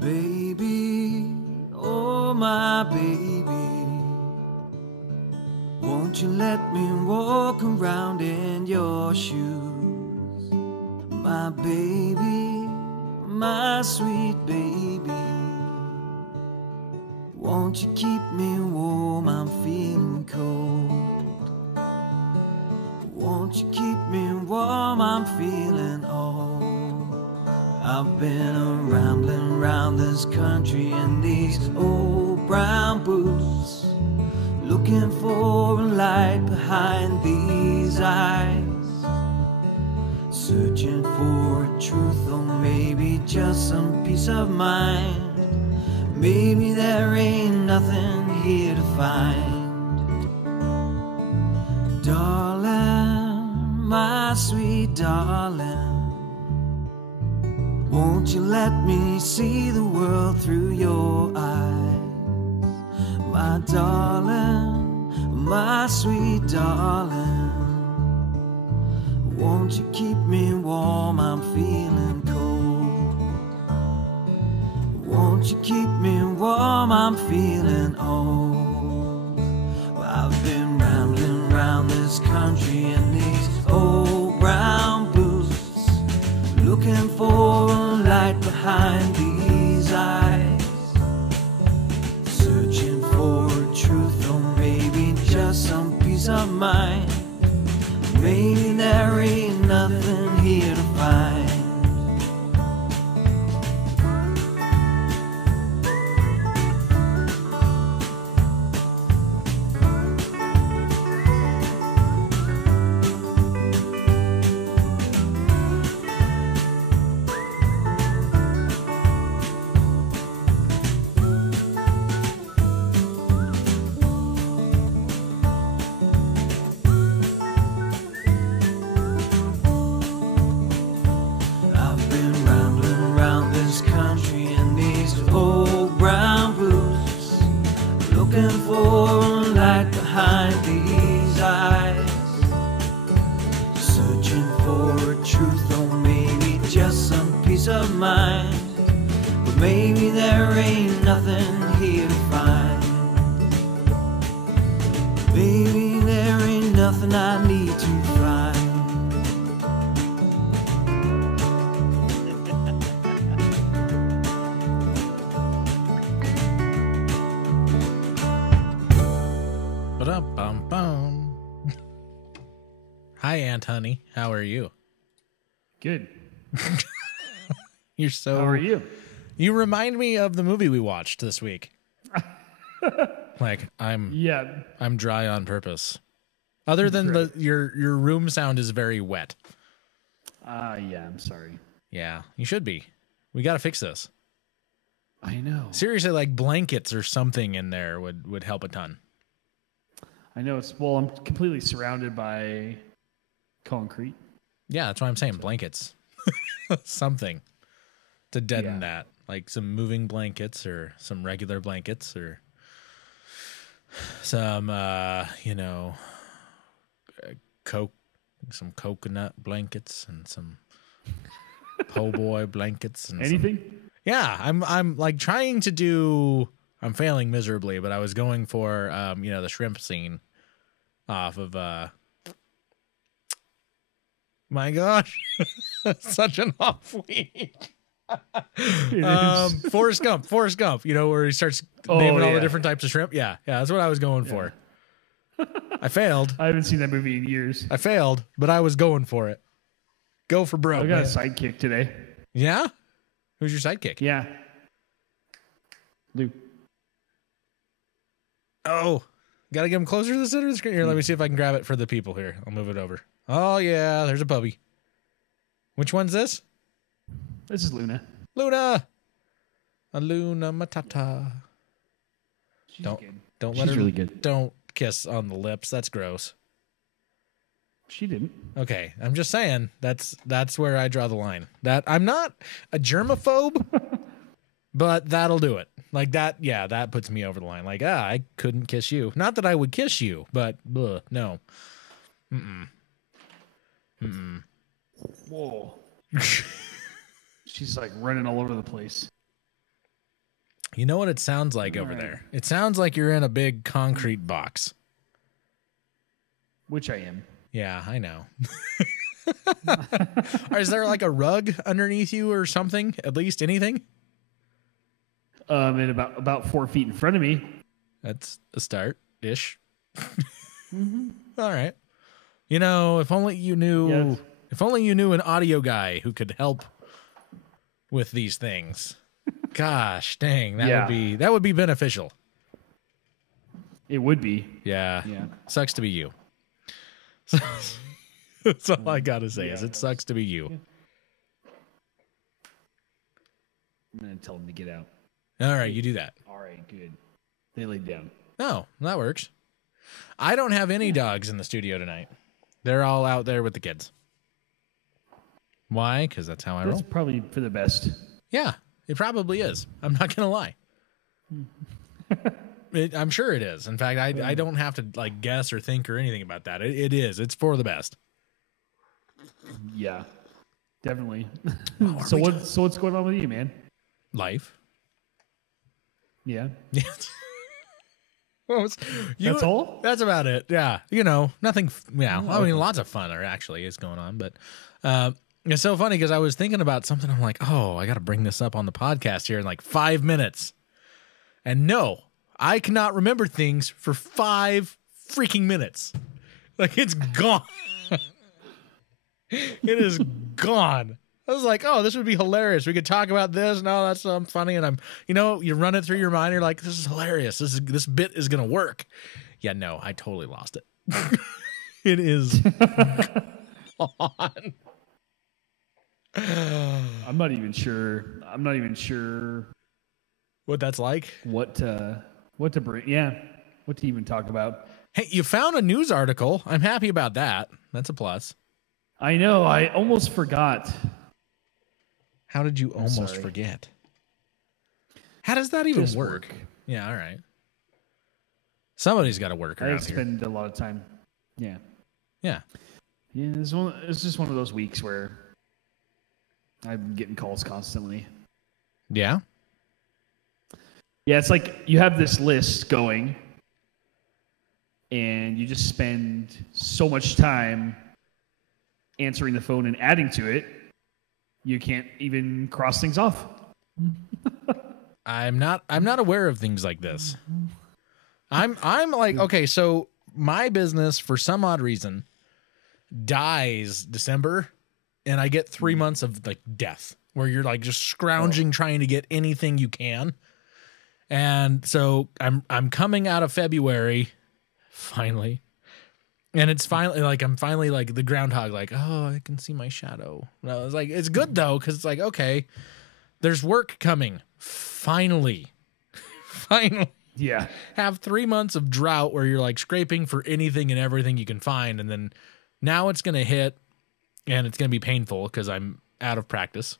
Baby, oh my baby, won't you let me walk around in your shoes? My baby, my sweet baby, won't you keep me warm? I'm feeling cold. Won't you keep me warm? I'm feeling old. I've been rambling around this country in these old brown boots, looking for a light behind these eyes, searching for a truth or maybe just some peace of mind. Maybe there ain't nothing here to find. Darling, my sweet darling, won't you let me see the world through your eyes? My darling, my sweet darling, won't you keep me warm? I'm feeling cold. Won't you keep me warm? I'm feeling old. Well, I've been rambling around this country in these old brown boots, looking for a light behind these eyes, searching for a truth or maybe just some peace of mind. Maybe there ain't nothing here to find. Hi, Aunt Honey. How are you? Good. You're so. How are you? You remind me of the movie we watched this week. I'm dry on purpose. Other than your room sound is very wet. Yeah, I'm sorry. Yeah, you should be. We got to fix this. I know. Seriously, like blankets or something in there would help a ton. I know. I'm completely surrounded by concrete. Yeah, that's why I'm saying blankets. Something to deaden that. Like some moving blankets or some regular blankets or some, some coconut blankets and some po' boy blankets and anything. Yeah, I'm like trying to do. I'm failing miserably, but I was going for the shrimp scene off of my gosh, such an off week. Forrest Gump, where he starts naming all the different types of shrimp. Yeah, that's what I was going for. I failed. I haven't seen that movie in years. I failed, but I was going for it. Go for broke. I got a sidekick today. Yeah? Who's your sidekick? Yeah. Lou. Oh, gotta get him closer to the center of the screen. Here, let me see if I can grab it for the people here. I'll move it over. Oh, yeah, there's a puppy. Which one's this? This is Luna. Luna! A Luna Matata. She's good. Don't She's let her. Really good. Don't kiss on the lips. That's gross. She didn't. Okay, I'm just saying that's where I draw the line. That I'm not a germaphobe, but that'll do it. Like that, yeah, that puts me over the line. Like, I couldn't kiss you. Not that I would kiss you, but no. Whoa. She's like running all over the place. You know what it sounds like over right. there? It sounds like you're in a big concrete box. Which I am. Yeah, I know. Or is there like a rug underneath you or something? At least anything? And about 4 feet in front of me. That's a start-ish. All right. You know, if only you knew. Yes. If only you knew an audio guy who could help with these things. Gosh, dang, that would be beneficial. It would be. Yeah. Yeah. Sucks to be you. That's all I gotta say is it sucks to be you. I'm gonna tell them to get out. All right, you do that. All right, good. They laid down. No, that works. I don't have any dogs in the studio tonight. They're all out there with the kids. Why? Because that's how I roll. That's probably for the best. Yeah, it probably is. I'm not gonna lie. I'm sure it is. In fact, I don't have to like guess or think or anything about that. It is. It's for the best. Yeah, definitely. So what's going on with you, man? Life. Yeah. That's all? That's about it. Yeah. You know, nothing. Yeah. I mean, lots of fun actually is going on, but it's so funny because I was thinking about something. I'm like, oh, I got to bring this up on the podcast here in like 5 minutes. And no, I cannot remember things for 5 freaking minutes. Like it's gone. It is gone. I was like, oh, this would be hilarious. We could talk about this. No, that's funny. And you run it through your mind. You're like, this is hilarious. This bit is going to work. Yeah, no, I totally lost it. It is gone. I'm not even sure What that's like. what to bring. Yeah, what to even talk about. Hey, you found a news article. I'm happy about that. That's a plus. I know. I almost forgot. How did you almost forget? How does that even work? Yeah, all right. Somebody's got to work around I spend a lot of time. Yeah. Yeah. Yeah, it's just one of those weeks where I'm getting calls constantly. Yeah? Yeah, it's like you have this list going, and you just spend so much time answering the phone and adding to it, you can't even cross things off. I'm not aware of things like this. I'm like, okay, so my business for some odd reason dies December, and I get 3 months of like death where you're like just scrounging trying to get anything you can. And so I'm coming out of February finally. And it's finally like I'm finally like the groundhog, like, oh, I can see my shadow. And I was like, it's good though, because it's like, okay, there's work coming. Finally. Yeah. Have 3 months of drought where you're like scraping for anything and everything you can find, and then now it's gonna hit and it's gonna be painful because I'm out of practice.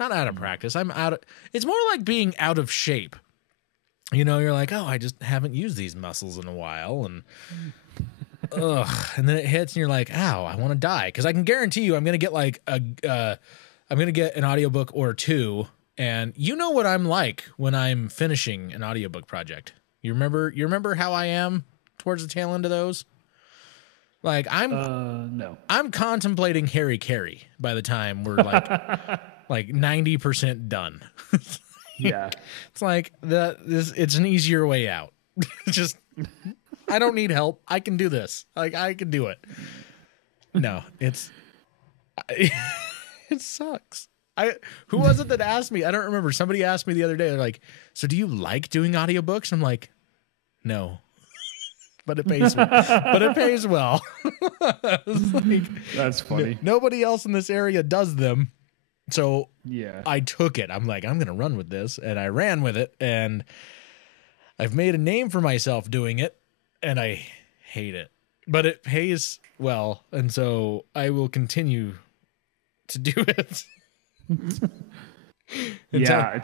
Not out of practice. It's more like being out of shape. You know, you're like, oh, I just haven't used these muscles in a while, and and then it hits and you're like, ow, I want to die. Because I can guarantee you I'm going to get like I'm going to get an audiobook or two. And you know what I'm like when I'm finishing an audiobook project. You remember how I am towards the tail end of those? Like no. I'm contemplating Harry Carey by the time we're like like 90% done. Yeah. It's like it's an easier way out. Just I don't need help. I can do this. Like I can do it. No, it sucks. Who was it that asked me? I don't remember. Somebody asked me the other day. They're like, "So do you like doing audiobooks?" I'm like, "No." But it pays well. It's like, that's funny. Nobody else in this area does them. So yeah, I took it. I'm like, I'm going to run with this. And I ran with it. And I've made a name for myself doing it. And I hate it. But it pays well. And so I will continue to do it. Yeah,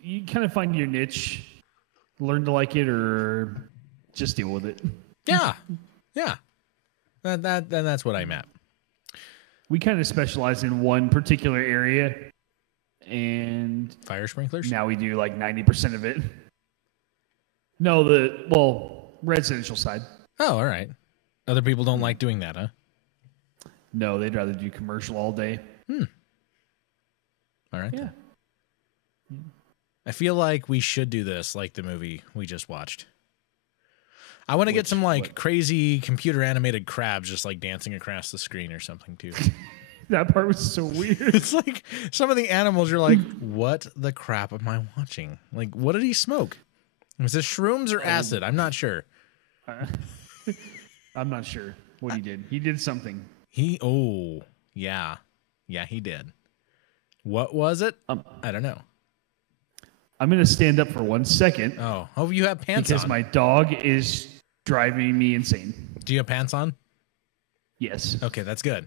you kind of find your niche, learn to like it, or just deal with it. Yeah. That's what I'm at. We kind of specialize in one particular area, and Fire sprinklers? now we do like 90% of it. No, residential side. Oh, all right. Other people don't like doing that, huh? No, they'd rather do commercial all day. All right. Yeah. I feel like we should do this like the movie we just watched. I want to get some like crazy computer animated crabs just like dancing across the screen or something too. That part was so weird. It's like some of the animals you're like, what the crap am I watching? Like, what did he smoke? Was this shrooms or acid? I'm not sure. I'm not sure what he did. He did something. Yeah, he did. What was it? I don't know. I'm going to stand up for 1 second. Oh, you have pants because on. my dog is driving me insane. Do you have pants on? Yes. Okay, that's good.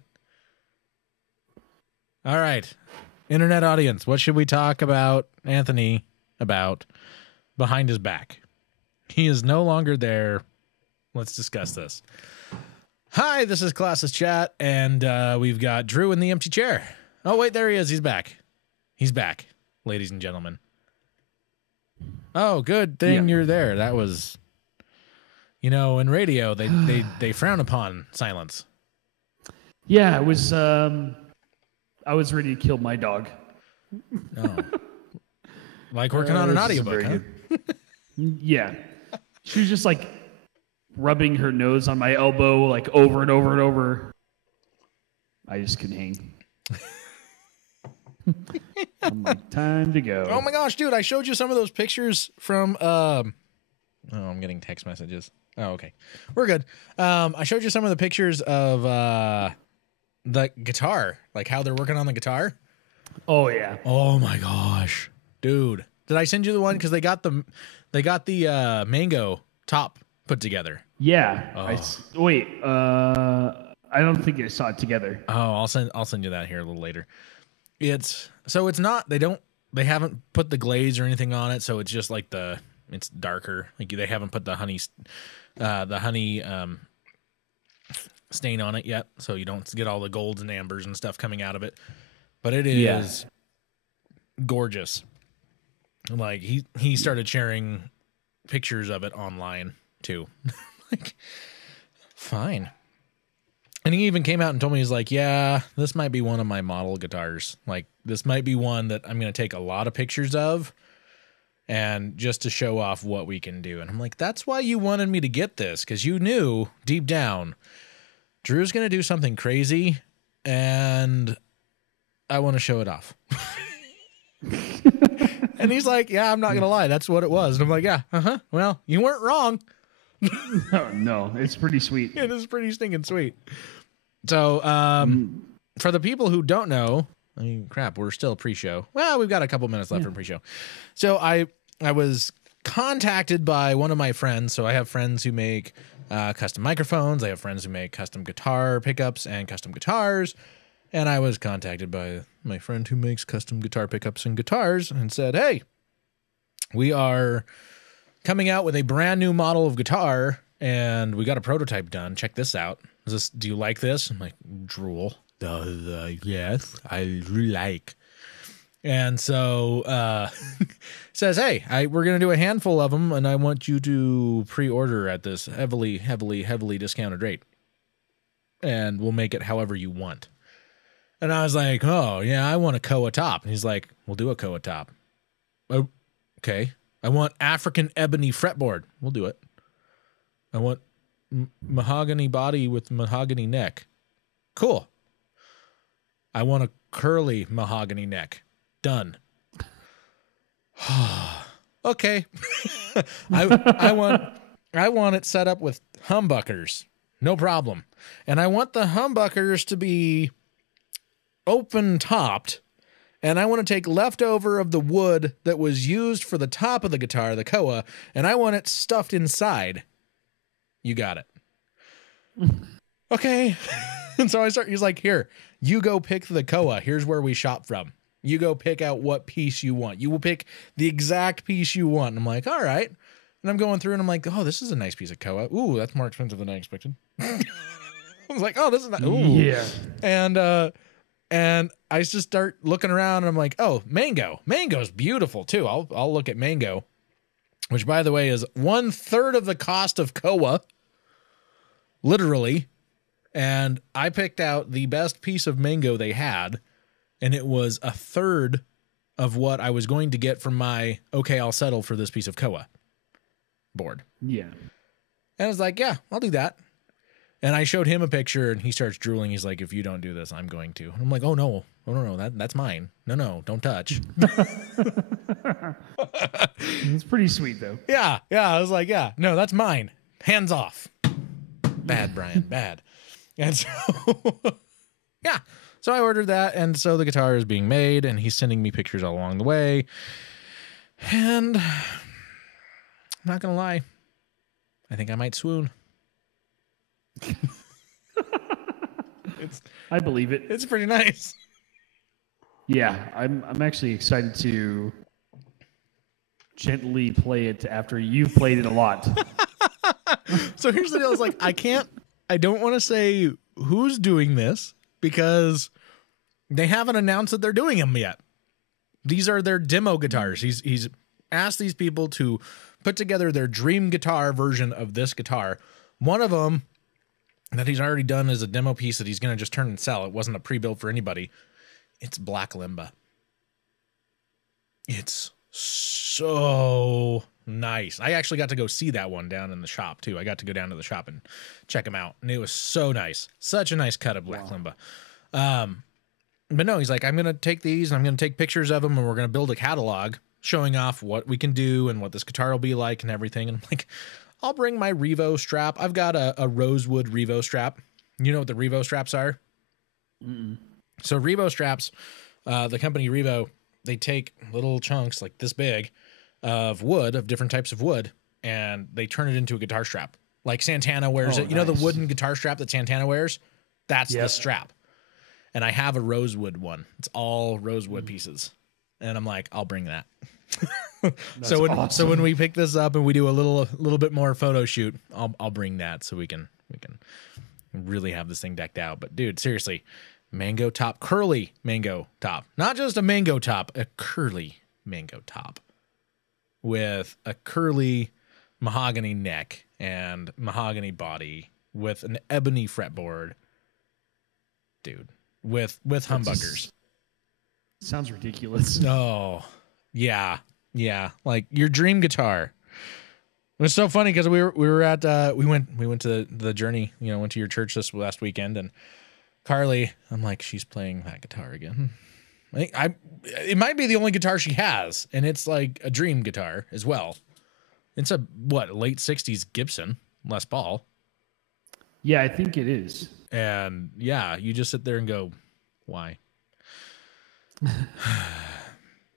All right. Internet audience, what should we talk about Anthony about behind his back? He is no longer there. Let's discuss this. Hi, this is Classless Chat, and we've got Drew in the empty chair. Oh, wait, there he is. He's back. He's back, ladies and gentlemen. Oh, good thing you're there. That was, in radio, they frown upon silence. Yeah, it was, I was ready to kill my dog. Oh. Like working on an audiobook, huh? Yeah. She was just like rubbing her nose on my elbow like over and over and over. I just couldn't hang. I'm like, time to go. Oh my gosh, dude, I showed you some of those pictures from I'm getting text messages. Oh, okay. We're good. I showed you some of the pictures of the guitar, like how they're working on the guitar. Oh yeah. Oh my gosh. Dude. Did I send you the one cuz they got the mango top put together? Yeah. Oh. I don't think I saw it together. Oh, I'll send you that here a little later. It's they haven't put the glaze or anything on it, so it's just like it's darker. Like they haven't put the honey stain on it yet, so you don't get all the golds and ambers and stuff coming out of it. But it is gorgeous. Like he started sharing pictures of it online too. Like, fine. And he even came out and told me, he's like, yeah, this might be one of my model guitars. Like, this might be one that I'm going to take a lot of pictures of and just to show off what we can do. And I'm like, that's why you wanted me to get this, because you knew deep down Drew's going to do something crazy and I want to show it off. And he's like, yeah, I'm not going to lie. That's what it was. And I'm like, yeah, well, you weren't wrong. No, it's pretty sweet. It is pretty stinking sweet. So, for the people who don't know, I mean, crap, we're still pre-show. Well, we've got a couple minutes left for pre-show. So I was contacted by one of my friends. So I have friends who make custom microphones. I have friends who make custom guitar pickups and custom guitars. And I was contacted by my friend who makes custom guitar pickups and guitars and said, hey, we are coming out with a brand new model of guitar and we got a prototype done. Check this out. Do you like this? I'm like, drool. Yes, I really like. And so says, hey, we're going to do a handful of them and I want you to pre-order at this heavily discounted rate. And we'll make it however you want. And I was like, oh, yeah, I want a Koa top. And he's like, we'll do a Koa top. Oh, okay. I want African ebony fretboard. We'll do it. I want mahogany body with mahogany neck. Cool. I want a curly mahogany neck. Done. Okay. I want it set up with humbuckers. No problem. And I want the humbuckers to be open topped, and I want to take leftover of the wood that was used for the top of the guitar, the Koa, and I want it stuffed inside. You got it. Okay. And so he's like, here, you go pick the Koa. Here's where we shop from. You go pick out what piece you want. You will pick the exact piece you want. And I'm like, all right. And I'm going through and I'm like, oh, this is a nice piece of Koa. Ooh, that's more expensive than I expected. I was like, oh, this is not. Ooh. Yeah. And And I just start looking around and I'm like, oh, mango. Mango's beautiful too. I'll look at mango, which by the way is 1/3 of the cost of koa, literally. And I picked out the best piece of mango they had, and it was 1/3 of what I was going to get from my, okay, I'll settle for this piece of koa board. Yeah. And I was like, yeah, I'll do that. And I showed him a picture, and he starts drooling. He's like, if you don't do this, I'm going to. And I'm like, oh, no, that's mine. No, don't touch. It's pretty sweet, though. Yeah. I was like, yeah, no, that's mine. Hands off. Bad, Brian, bad. And so, yeah. So I ordered that, and so the guitar is being made, and he's sending me pictures all along the way. And I'm not going to lie. I think I might swoon. I believe it. It's pretty nice. Yeah, I'm actually excited to gently play it after you've played it a lot. So here's the deal. It's like, I don't want to say who's doing this because they haven't announced that they're doing them yet. These are their demo guitars. He's asked these people to put together their dream guitar version of this guitar. One of them that he's already done is a demo piece that he's going to just turn and sell. It wasn't a pre-built for anybody. It's black limba. It's so nice. I actually got to go see that one down in the shop too. I got to go down to the shop and check them out, and it was so nice. Such a nice cut of black limba. But no, he's like, I'm going to take these and I'm going to take pictures of them, and we're going to build a catalog showing off what we can do and what this guitar will be like and everything. And I'm like, I'll bring my Revo strap. I've got a rosewood Revo strap. You know what the Revo straps are? Mm-mm. So Revo straps, the company Revo, they take little chunks like this big of wood, of different types of wood, and they turn it into a guitar strap. Like Santana wears it. You know the wooden guitar strap that Santana wears? That's the strap. And I have a rosewood one. It's all rosewood pieces. And I'm like, I'll bring that. So when we pick this up and we do a little bit more photo shoot, I'll bring that so we can really have this thing decked out. But dude, seriously, mango top, curly mango top, not just a mango top, a curly mango top with a curly mahogany neck and mahogany body with an ebony fretboard, dude, with humbuckers. Sounds ridiculous. Oh, yeah. Like your dream guitar. It was so funny because we were at we went to the Journey, went to your church this last weekend, and Carly, I'm like, she's playing that guitar again. It might be the only guitar she has, and it's like a dream guitar as well. It's a late 60s Gibson Les Paul. Yeah, I think it is. And yeah, you just sit there and go, why?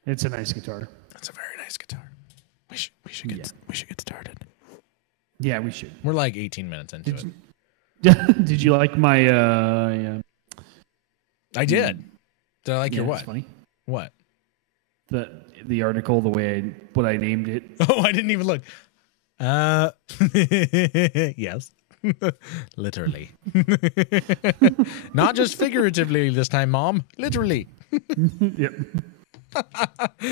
It's a nice guitar. It's a very nice guitar. We should get started. Yeah, we should. We're like 18 minutes into it. Did you like my? I did. Did I like your what? That's funny. What? The article, the way what I named it. Oh, I didn't even look. Yes. Literally. Not just figuratively this time, Mom. Literally. Yep.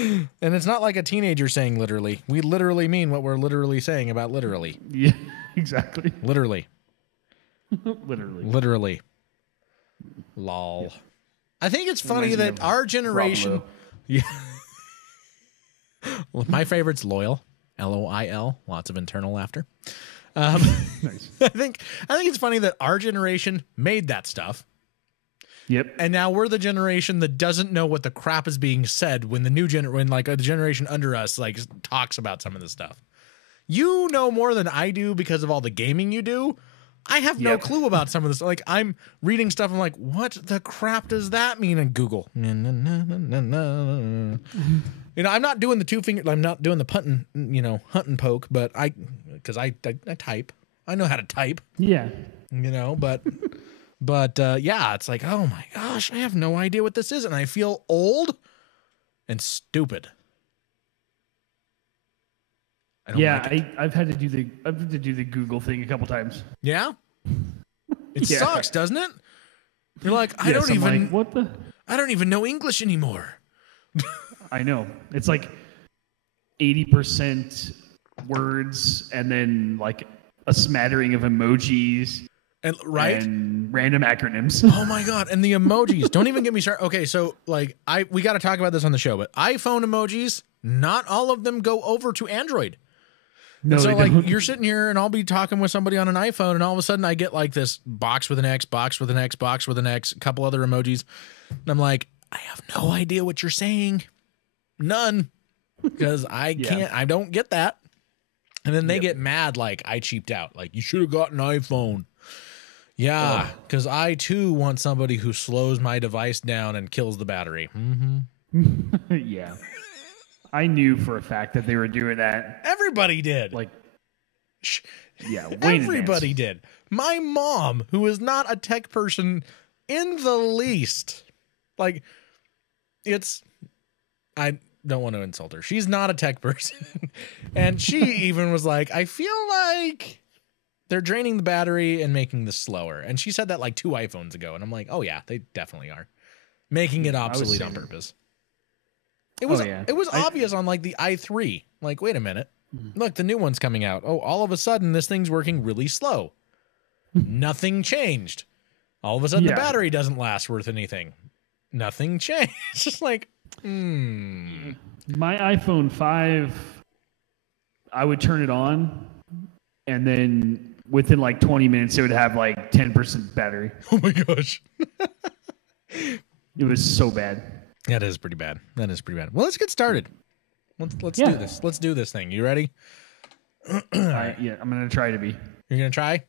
And it's not like a teenager saying literally. We literally mean what we're literally saying about literally. Yeah, exactly. Literally. Literally. Lol. Yeah. I think it's funny that our generation. Yeah. Well, my favorite's loyal. LOIL. Lots of internal laughter. Nice. I think it's funny that our generation made that stuff. Yep. And now we're the generation that doesn't know what the crap is being said when the new when like a generation under us like talks about some of this stuff. You know more than I do because of all the gaming you do. I have no clue about some of this. Like I'm reading stuff. I'm like, what the crap does that mean in Google? I'm not doing the two finger. I'm not doing the punting, hunt and poke, but because I type. I know how to type. Yeah. But yeah, it's like, oh my gosh, I have no idea what this is, and I feel old and stupid. I've had to do the Google thing a couple times. Yeah, it sucks, doesn't it? You're like, I don't even. Like, what the? I don't even know English anymore. I know. It's like 80% words and then like a smattering of emojis. And right? And random acronyms. Oh my God. And the emojis. Don't even get me started. Okay, so like we got to talk about this on the show, but iPhone emojis, not all of them go over to Android. No, and so they like don't. you're sitting here and I'll be talking with somebody on an iPhone and all of a sudden I get like this box with an X, box with an X, box with an X, a couple other emojis. And I'm like, I have no idea what you're saying. None. Because I can't, I don't get that. And then they get mad like I cheaped out. Like you should have got an iPhone. Yeah, because I too want somebody who slows my device down and kills the battery. Mm-hmm. Yeah. I knew for a fact that they were doing that. Everybody did. Like, yeah, everybody did. My mom, who is not a tech person in the least, like, I don't want to insult her. She's not a tech person. And she even was like, I feel like they're draining the battery and making this slower. And she said that like 2 iPhones ago. And I'm like, oh yeah, they definitely are. Making it obsolete on purpose. It was obvious on like the i3. Like, wait a minute. Look, the new one's coming out. Oh, all of a sudden this thing's working really slow. Nothing changed. All of a sudden the battery doesn't last worth anything. Nothing changed. It's just like, My iPhone 5, I would turn it on and then within like 20 minutes, it would have like 10% battery. Oh my gosh. It was so bad. That is pretty bad. That is pretty bad. Well, let's get started. Let's do this. Let's do this thing. You ready? Yeah, I'm going to try to be. You're going to try?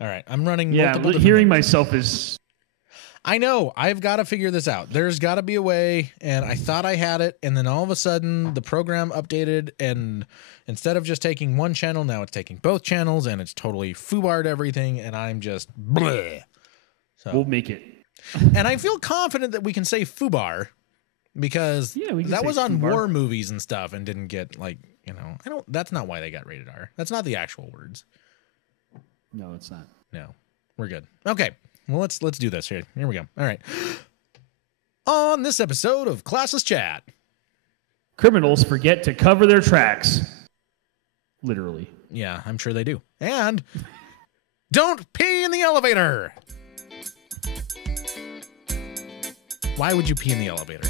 All right. I'm running. Yeah, hearing myself is... I know. I've got to figure this out. There's got to be a way, and I thought I had it, and then all of a sudden the program updated, and instead of just taking one channel, now it's taking both channels, and it's totally foobarred everything, and I'm just bleh. So, we'll make it. And I feel confident that we can say foobar because that was on war movies and stuff and didn't get like, that's not why they got rated R. That's not the actual words. No, it's not. No, we're good. Okay. Well, let's do this here. Here we go. All right. On this episode of Classless Chat, criminals forget to cover their tracks. Literally. Yeah, I'm sure they do. And don't pee in the elevator. Why would you pee in the elevator?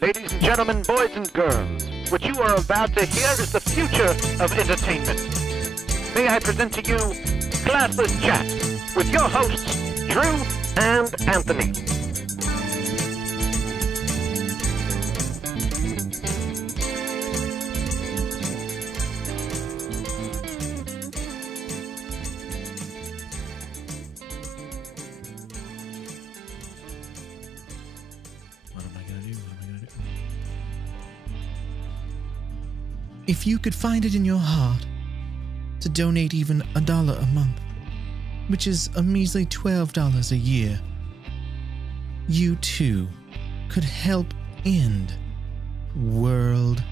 Ladies and gentlemen, boys and girls, what you are about to hear is the future of entertainment. May I present to you Classless Chat with your hosts, Drew and Anthony. What am I going to do? If you could find it in your heart to donate even $1 a month, which is a measly $12 a year, you too could help end world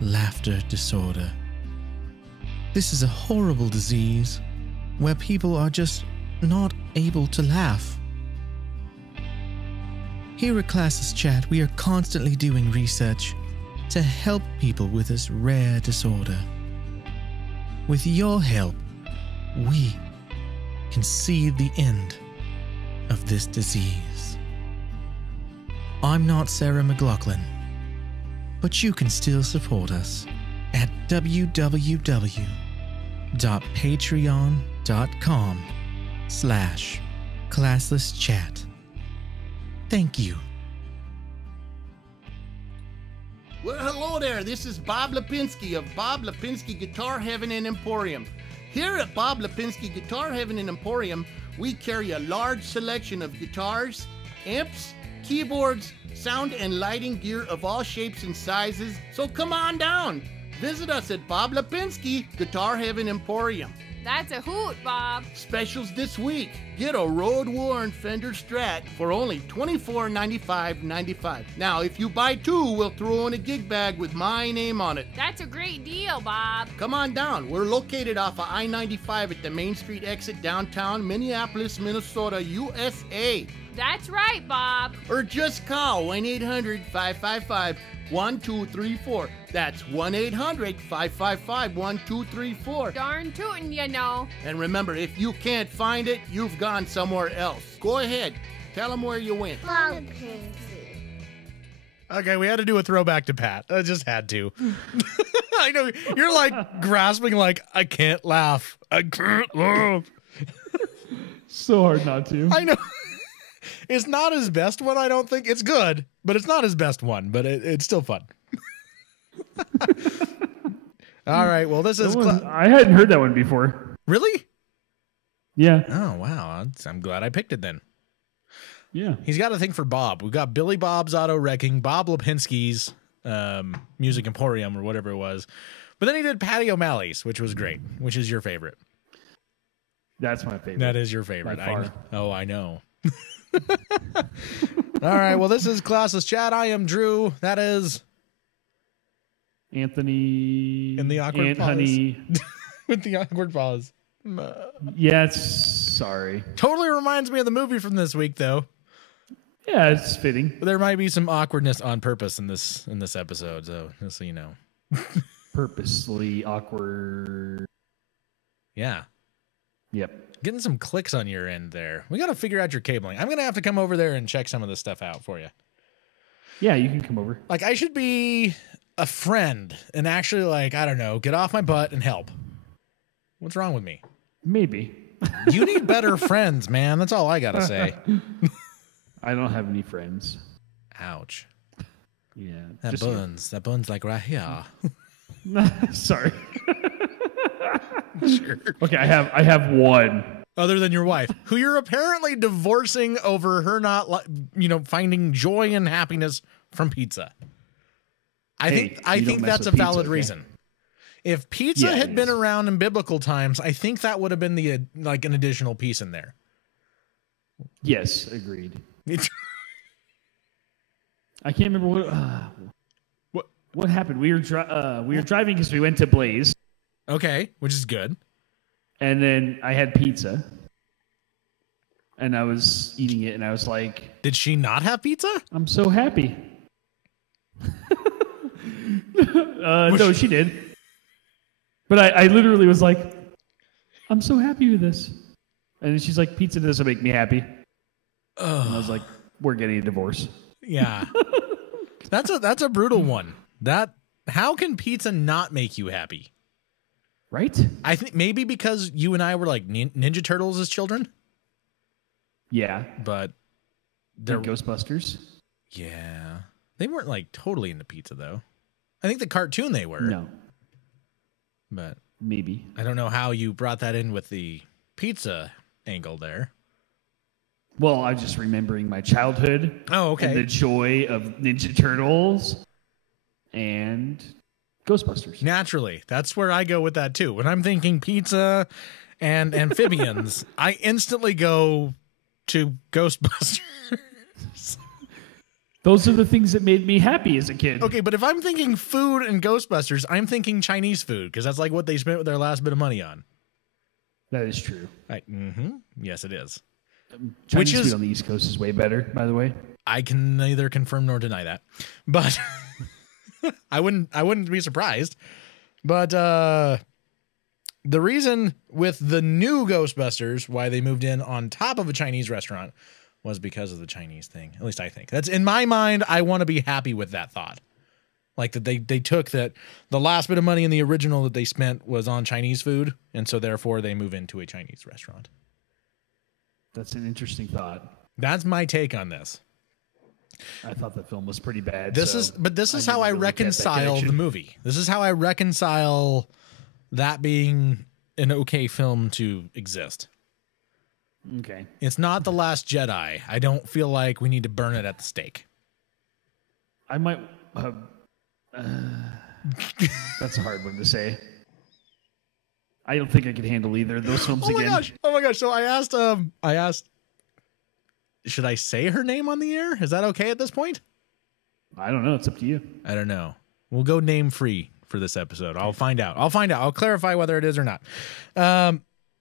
laughter disorder. This is a horrible disease where people are just not able to laugh. Here at Classless Chat, we are constantly doing research to help people with this rare disorder. With your help, we can see the end of this disease. I'm not Sarah McLachlan, but you can still support us at www.patreon.com/classlesschat. Thank you. Well, hello there. This is Bob Lipinski of Bob Lipinski Guitar Heaven and Emporium. Here at Bob Lipinski Guitar Heaven and Emporium, we carry a large selection of guitars, amps, keyboards, sound and lighting gear of all shapes and sizes. So come on down. Visit us at Bob Lipinski Guitar Heaven Emporium. That's a hoot, Bob. Specials this week. Get a road-worn Fender Strat for only $24.95.95. Now, if you buy 2, we'll throw in a gig bag with my name on it. That's a great deal, Bob. Come on down. We're located off of I-95 at the Main Street exit downtown Minneapolis, Minnesota, USA. That's right, Bob. Or just call 1-800-555-1234. That's 1-800-555-1234. Darn tootin', you know. And remember, if you can't find it, you've gone somewhere else. Go ahead. Tell them where you went. Okay, we had to do a throwback to Pat. I just had to. I know you're like grasping, like I can't laugh. I can't laugh. So hard not to. I know. It's not his best one, I don't think. It's good, but it's not his best one, but it's still fun. All right, well, this is... I hadn't heard that one before. Really? Yeah. Oh, wow. I'm glad I picked it then. Yeah. He's got a thing for Bob. We've got Billy Bob's Auto Wrecking, Bob Lipinski's Music Emporium, or whatever it was. But then he did Patty O'Malley's, which was great, which is your favorite. That's my favorite. That is your favorite. By far. I know. All right, well, this is Classless Chat. I am Drew. That is Anthony. In the awkward Aunt pause. Honey. With the awkward pause. Yes, sorry. Totally reminds me of the movie from this week, though. Yeah, it's fitting. There might be some awkwardness on purpose in this episode, so just so you know. Purposely awkward. Yeah. Yep. Getting some clicks on your end there. We got to figure out your cabling. I'm going to have to come over there and check some of this stuff out for you. Yeah, you can come over. Like, I should be a friend and actually, like, I don't know, get off my butt and help. What's wrong with me? Maybe. You need better friends, man. That's all I got to say. I don't have any friends. Ouch. Yeah. That burns. That burns like right here. Sorry. Sure. Okay, I have one. Other than your wife, who you're apparently divorcing over her not, finding joy and happiness from pizza. I think that's a valid reason. If pizza had been around in biblical times, I think that would have been an additional piece in there. Yes, agreed. I can't remember what happened. We were driving because we went to Blaze. Okay, which is good. And then I had pizza. And I was eating it, and I was like... Did she not have pizza? I'm so happy. No, she did. But I literally was like, I'm so happy with this. And then she's like, pizza doesn't make me happy. And I was like, we're getting a divorce. Yeah. That's a brutal one. How can pizza not make you happy? Right? I think maybe because you and I were like Ninja Turtles as children. Yeah. But they're Ghostbusters. Yeah. They weren't like totally into pizza though. I think the cartoon they were. No. But maybe. I don't know how you brought that in with the pizza angle there. Well, I was just remembering my childhood. Oh, okay. And the joy of Ninja Turtles and Ghostbusters. Naturally. That's where I go with that too. When I'm thinking pizza and amphibians, I instantly go to Ghostbusters. Those are the things that made me happy as a kid. Okay, but if I'm thinking food and Ghostbusters, I'm thinking Chinese food because that's like what they spent their last bit of money on. That is true. Yes, it is. Chinese food on the East Coast is way better, by the way. I can neither confirm nor deny that, but I wouldn't be surprised. But the reason with the new Ghostbusters why they moved in on top of a Chinese restaurant was because of the Chinese thing. At least I think that's in my mind. I want to be happy with that thought. Like that they took that the last bit of money in the original that they spent was on Chinese food. And so therefore they move into a Chinese restaurant. That's an interesting thought. That's my take on this. I thought the film was pretty bad. This is how I reconcile the movie. This is how I reconcile that being an okay film to exist. Okay. It's not The Last Jedi. I don't feel like we need to burn it at the stake. I might... that's a hard one to say. I don't think I could handle either of those films again. Oh my gosh. So I asked, should I say her name on the air? Is that okay at this point? I don't know. It's up to you. I don't know. We'll go name free for this episode. I'll find out. I'll clarify whether it is or not.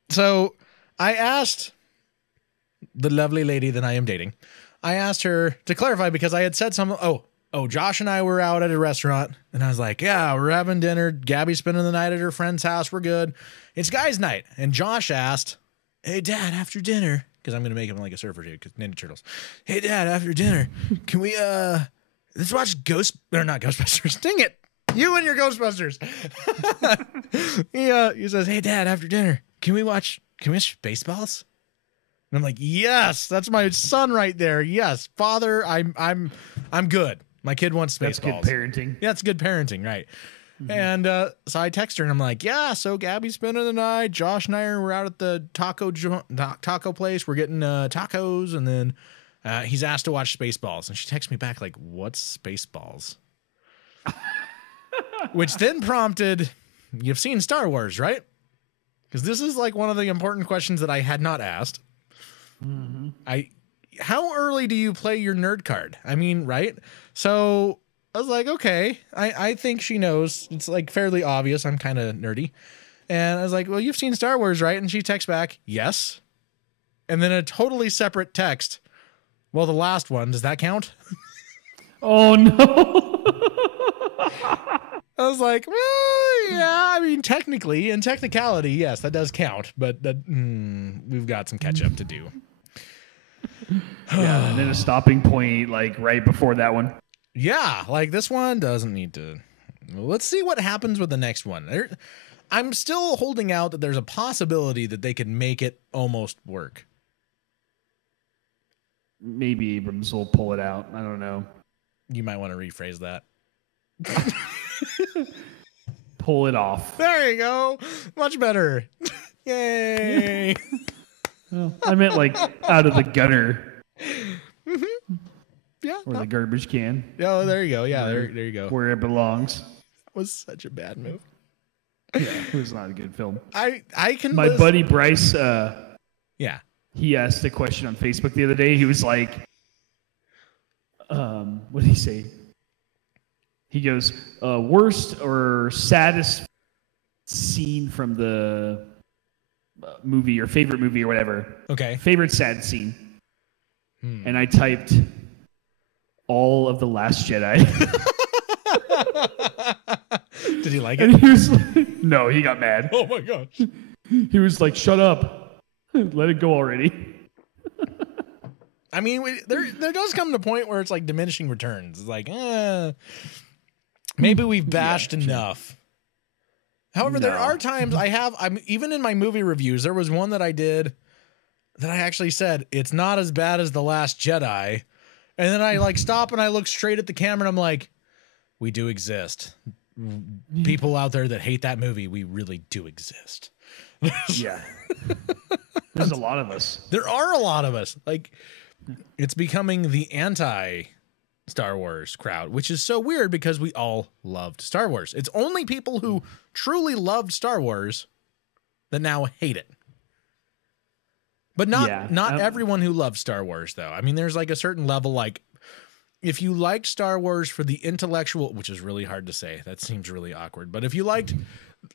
So I asked the lovely lady that I am dating, I asked her to clarify because I had said something. Oh, Josh and I were out at a restaurant, and I was like, yeah, we're having dinner. Gabby's spending the night at her friend's house. We're good. It's guys' night. And Josh asked, hey, Dad, after dinner, because I'm going to make him like a surfer dude, because Ninja Turtles. Hey, Dad, after dinner, can we, let's watch not Ghostbusters. Dang it. You and your Ghostbusters. He says, hey, Dad, after dinner, can we watch Spaceballs? And I'm like, yes, that's my son right there. Yes, Father, I'm good. My kid wants Spaceballs. That's good parenting. Yeah, it's good parenting, right? Mm-hmm. And so I text her and I'm like, yeah, so Gabby's spending the night. Josh and we're out at the taco place. We're getting tacos, and then he's asked to watch Spaceballs. And she texts me back like, what's Spaceballs? Which then prompted, you've seen Star Wars, right? Because this is like one of the important questions that I had not asked. Mm-hmm. How early do you play your nerd card? I mean, right? So I was like, okay, I think she knows. It's like fairly obvious. I'm kind of nerdy. And I was like, well, you've seen Star Wars, right? And she texts back, yes. And then a totally separate text. Well, the last one, does that count? Oh, no. I was like, well, yeah, I mean, technically, in technicality, yes, that does count. But we've got some catch up to do. Yeah, and then a stopping point, like right before that one. Yeah, like this one doesn't need to. Let's see what happens with the next one. I'm still holding out that there's a possibility that they could make it almost work. Maybe Abrams will pull it out. I don't know. You might want to rephrase that. Pull it off. There you go. Much better. Yay. Well, I meant like out of the gutter. Mm-hmm. Yeah. Or the garbage can. Oh, there you go. Yeah, there you go. Where it belongs. That was such a bad move. Yeah, it was not a good film. I can. My buddy Bryce. Yeah. He asked a question on Facebook the other day. He was like, what did he say? He goes, worst or saddest scene from the movie or favorite movie or whatever. Okay. Favorite sad scene. And I typed all of The Last Jedi. Did he like it? And he was like, no, he got mad. Oh my gosh. He was like, shut up. Let it go already. I mean, there does come to a point where it's like diminishing returns. It's like, maybe we've bashed enough. However, there are times I'm even in my movie reviews, there was one that I did that I actually said, it's not as bad as The Last Jedi. And then I like stop and I look straight at the camera and I'm like, we do exist. People out there that hate that movie, we really do exist. Yeah. There's a lot of us. There are a lot of us. Like, it's becoming the anti-Star Wars crowd, which is so weird because we all loved Star Wars. It's only people who truly loved Star Wars that now hate it. But not everyone who loves Star Wars, though. I mean, there's like a certain level, like, if you liked Star Wars for the intellectual, which is really hard to say, that seems really awkward. But if you liked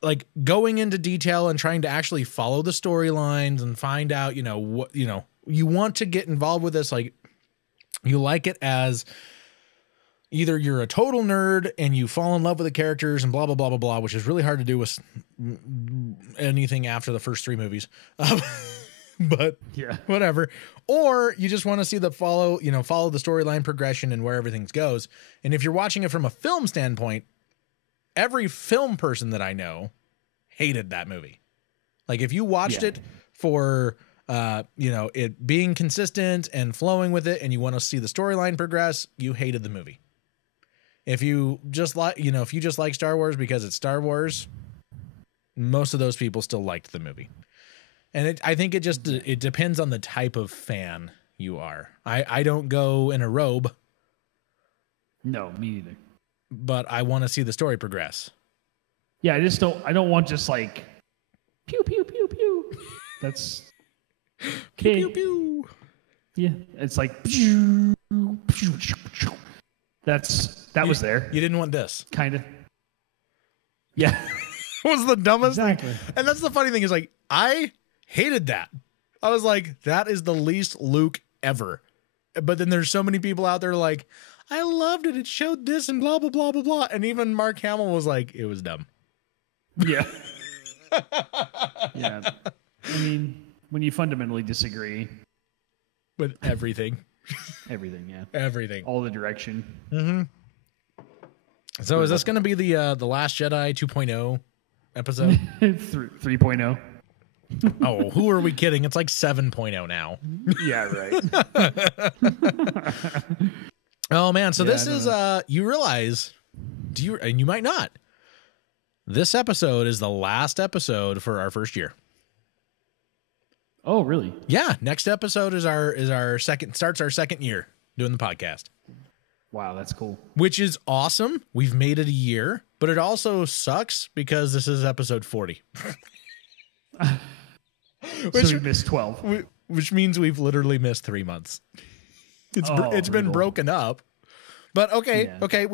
like going into detail and trying to actually follow the storylines and find out, what, you want to get involved with this, like you like it as either you're a total nerd and you fall in love with the characters and blah, blah, blah, blah, blah, which is really hard to do with anything after the first three movies. But yeah, whatever. Or you just want to see follow the storyline progression and where everything goes. And if you're watching it from a film standpoint, every film person that I know hated that movie. Like if you watched it for, it being consistent and flowing with it and you want to see the storyline progress, you hated the movie. If you just like Star Wars because it's Star Wars, most of those people still liked the movie. And I think it depends on the type of fan you are. I don't go in a robe. No, me neither. But I want to see the story progress. Yeah, I don't want just like pew pew pew pew. That's okay. Pew pew pew. Yeah, it's like pew, pew, pew, pew. That was there. You didn't want this. Kind of. Yeah. Was the dumbest thing. And that's the funny thing is like I hated that. I was like, that is the least Luke ever. But then there's so many people out there like, I loved it. It showed this and blah, blah, blah, blah, blah. And even Mark Hamill was like, it was dumb. Yeah. Yeah. I mean, when you fundamentally disagree with everything. Everything, yeah. Everything. All the direction. Mm-hmm. So is this going to be the Last Jedi 2.0 episode? 3.0. Oh, who are we kidding? It's like 7.0 now. Yeah, right. Oh man, so this is you realize, and you might not. This episode is the last episode for our first year. Oh, really? Yeah, next episode is our second year doing the podcast. Wow, that's cool. Which is awesome. We've made it a year, but it also sucks because this is episode 40. So we missed 12. Which means we've literally missed 3 months. It's been broken up. But okay,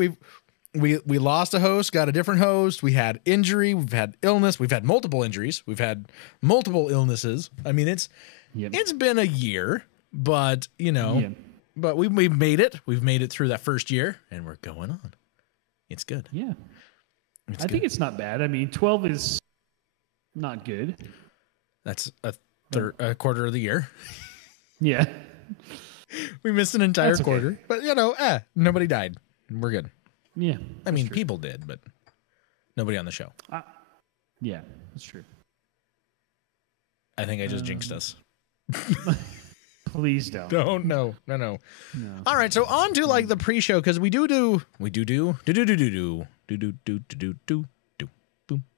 we lost a host, got a different host. We had injury, we've had illness, we've had multiple injuries, we've had multiple illnesses. I mean, it's been a year, but but we've made it. We've made it through that first year, and we're going on. It's good. Yeah, I think it's not bad. I mean, 12 is not good. That's a quarter of the year. Yeah. We missed an entire quarter, but nobody died. We're good. Yeah. I mean, people did, but nobody on the show. Yeah, that's true. I think I just jinxed us. Please don't. No. All right, so on to like the pre-show because we do boom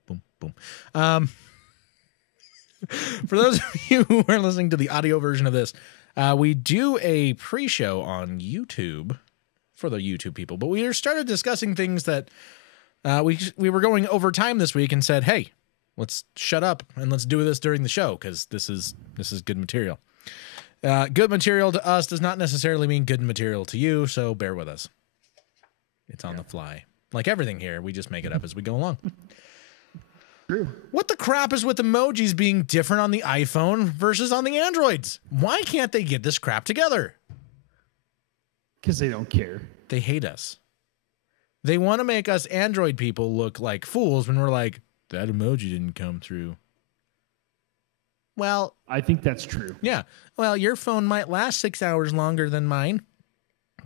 boom boom. For those of you who are listening to the audio version of this, we do a pre-show on YouTube for the YouTube people, but we started discussing things that we were going over time this week and said, hey, let's shut up and let's do this during the show because this is good material. Good material to us does not necessarily mean good material to you, so bear with us. It's on the fly. Like everything here, we just make it up as we go along. True. What the crap is with emojis being different on the iPhone versus on the Androids? Why can't they get this crap together? Because they don't care. They hate us. They want to make us Android people look like fools when we're like, that emoji didn't come through. Well, I think that's true. Yeah. Well, your phone might last 6 hours longer than mine,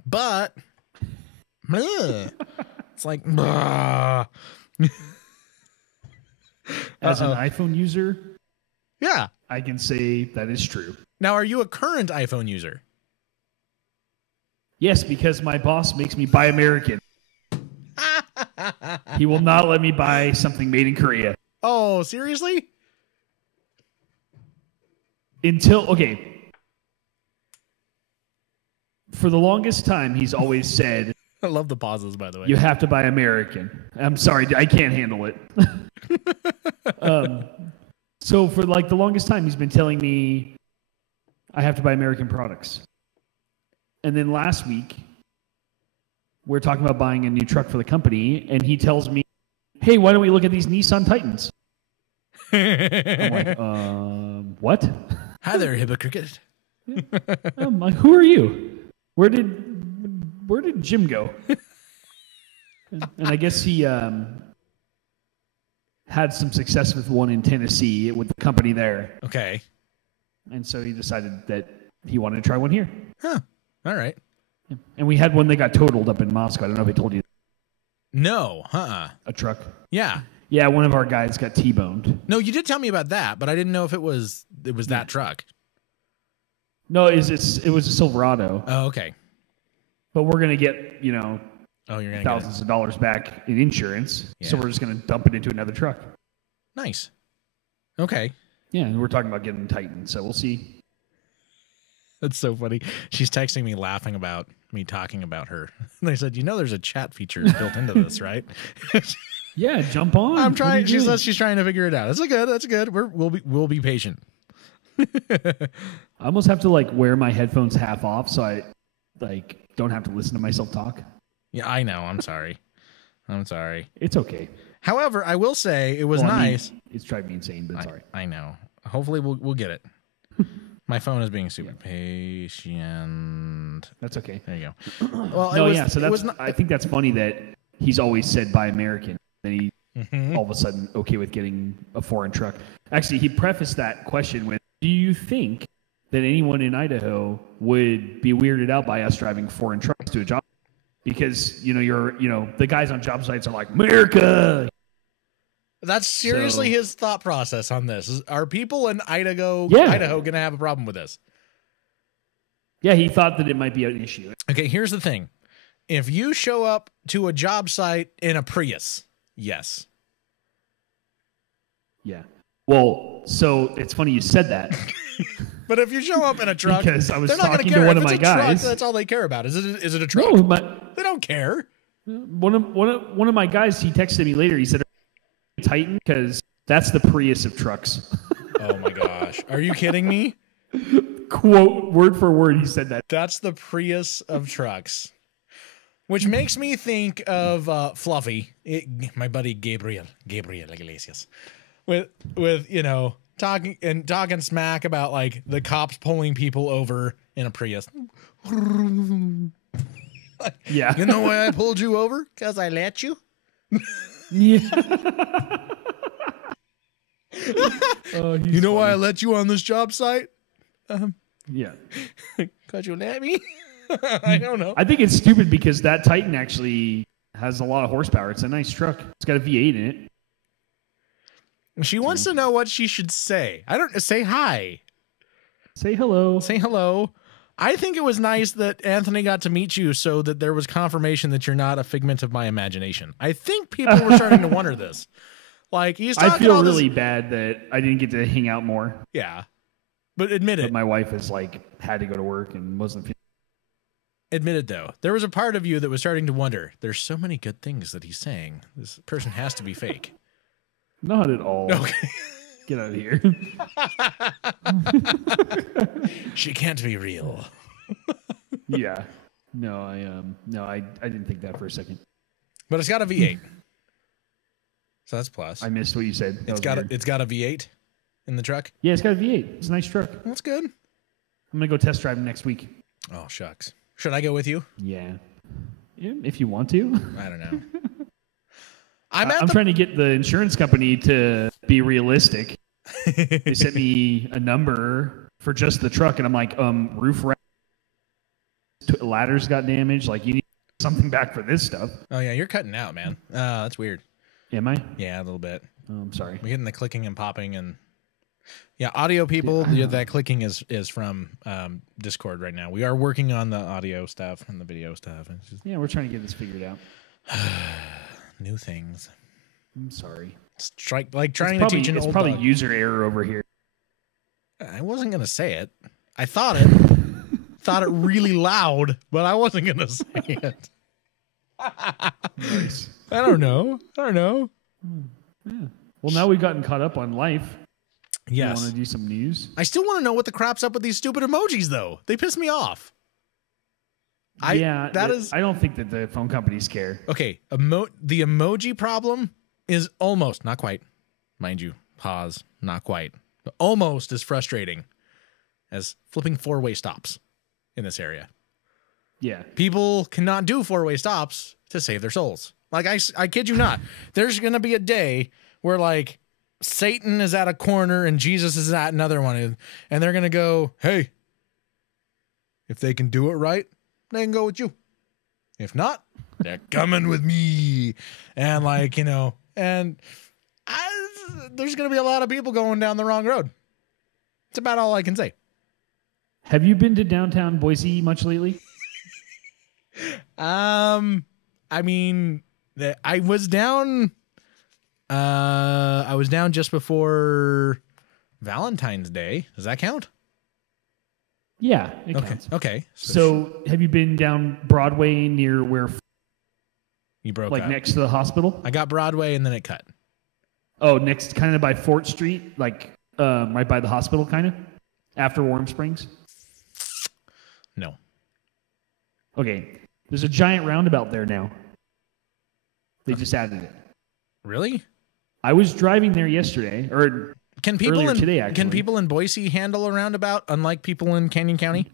but it's like, as an iPhone user, yeah, I can say that is true. Now, are you a current iPhone user? Yes, because my boss makes me buy American. He will not let me buy something made in Korea. Oh, seriously? For the longest time, he's always said, I love the pauses, by the way. You have to buy American. I'm sorry, I can't handle it. So for like the longest time, he's been telling me I have to buy American products. And then last week, we're talking about buying a new truck for the company, and he tells me, hey, why don't we look at these Nissan Titans? I'm like, what? Hi there, hypocrite. I'm like, who are you? Where did Jim go? And I guess he had some success with one in Tennessee with the company there. Okay. And so he decided that he wanted to try one here. Huh. All right. And we had one that got totaled up in Moscow. I don't know if I told you. No. A truck. Yeah. Yeah, one of our guys got T-boned. No, you did tell me about that, but I didn't know if it was that truck. No, it was a Silverado. Oh, okay. But we're gonna get you're gonna thousands of dollars back in insurance. Yeah. So we're just gonna dump it into another truck. Nice. Okay. Yeah, and we're talking about getting Titan, so we'll see. That's so funny. She's texting me laughing about me talking about her. And I said, there's a chat feature built into this, right? Yeah, jump on. I'm trying. She says she's trying to figure it out. That's good. We'll be patient. I almost have to wear my headphones half off so I don't have to listen to myself talk. Yeah, I know. I'm sorry. It's okay. However, I will say it was nice. It's driving me insane, but it's all right. I know. Hopefully we'll get it. My phone is being super patient. That's okay. There you go. Well, So that's. I think that's funny that he's always said buy American. Then he all of a sudden okay with getting a foreign truck. Actually, he prefaced that question with, "Do you think that anyone in Idaho would be weirded out by us driving foreign trucks to a job? Because the guys on job sites are like America." That's seriously his thought process on this. Are people in Idaho going to have a problem with this? Yeah, he thought that it might be an issue. Okay, here's the thing. If you show up to a job site in a Prius, yes. Yeah. Well, so it's funny you said that. But if you show up in a truck, because I was they're not talking care. to one if of it's my a guys. Truck, that's all they care about. Is it a truck? No, they don't care. One of my guys, he texted me later. He said, Titan, because that's the Prius of trucks. Oh my gosh. Are you kidding me? Quote, word for word, he said that. That's the Prius of trucks. Which makes me think of Fluffy, my buddy Gabriel Iglesias, with talking smack about like the cops pulling people over in a Prius. Yeah. You know why I pulled you over? Because I let you. Yeah. You know why I let you on this job site? Yeah. Because you let me? I don't know. I think it's stupid because that Titan actually has a lot of horsepower. It's a nice truck. It's got a V8 in it. She wants to know what she should say. I don't say hi. Say hello. Say hello. I think it was nice that Anthony got to meet you so that there was confirmation that you're not a figment of my imagination. I think people were starting to wonder this. Like he's talking I feel all really this... bad that I didn't get to hang out more. Yeah. But admit it. But my wife has had to go to work and wasn't feeling. Admit it though. There was a part of you that was starting to wonder, there's so many good things that he's saying. This person has to be fake. Not at all. Okay. Get out of here. She can't be real. Yeah. No, I didn't think that for a second. But it's got a V8. So that's plus. I missed what you said. It's got a V8 in the truck? Yeah, it's got a V8. It's a nice truck. That's good. I'm going to go test drive next week. Oh, shucks. Should I go with you? Yeah. If you want to. I don't know. I'm trying to get the insurance company to be realistic. They sent me a number for just the truck, and I'm like, roof rack, ladders got damaged. Like, you need something back for this stuff. Oh, yeah, you're cutting out, man. That's weird. Am I? Yeah, a little bit. Oh, I'm sorry. We're getting the clicking and popping, and yeah, audio people, that clicking is from Discord right now. We are working on the audio stuff and the video stuff. It's just... Yeah, we're trying to get this figured out. New things. I'm sorry. It's trying to teach an old It's probably dog. user error over here. I wasn't going to say it. I thought it. Thought it really loud, but I wasn't going to say it. Nice. I don't know. Yeah. Well, now we've gotten caught up on life. Yes. You want to do some news? I still want to know what the crap's up with these stupid emojis, though. They piss me off. I don't think that the phone companies care. Okay, the emoji problem is almost, not quite, mind you, pause, not quite, but almost as frustrating as flipping four-way stops in this area. Yeah. People cannot do four-way stops to save their souls. Like, I kid you not. There's going to be a day where, like, Satan is at a corner and Jesus is at another one, and they're going to go, hey, if they can do it right, they can go with you. If not, they're coming with me. And like, and there's going to be a lot of people going down the wrong road. It's about all I can say. Have you been to downtown Boise much lately? I mean, I was down just before Valentine's Day. Does that count? Yeah, it counts. Okay. So have you been down Broadway near where you broke like up? Next to the hospital? I got Broadway and then it cut. Oh, next kind of by Fort Street, like right by the hospital kind of? After Warm Springs? No. Okay. There's a giant roundabout there now. They just added it. Really? I was driving there yesterday, or Can people earlier in today, actually. Can people in Boise handle a roundabout, unlike people in Canyon County?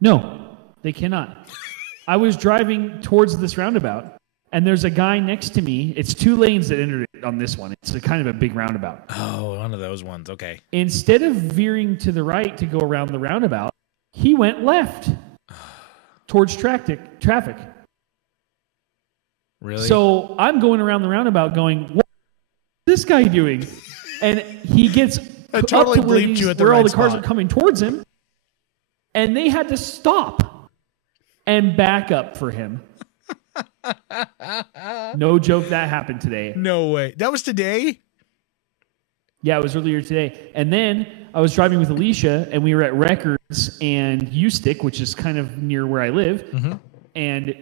No, they cannot. I was driving towards this roundabout, and there's a guy next to me. It's 2 lanes that enter it on this one. It's a kind of a big roundabout. Oh, one of those ones. Okay. Instead of veering to the right to go around the roundabout, he went left towards traffic. Really? So I'm going around the roundabout going, what is this guy doing? And he gets I totally up to where, bleeped you at the where all right the cars spot. are coming towards him, and they had to stop and back up for him. No joke, that happened today. No way. That was today? Yeah, it was earlier today. And then I was driving with Alicia, and we were at Records and U-Stick, which is kind of near where I live. Mm-hmm. And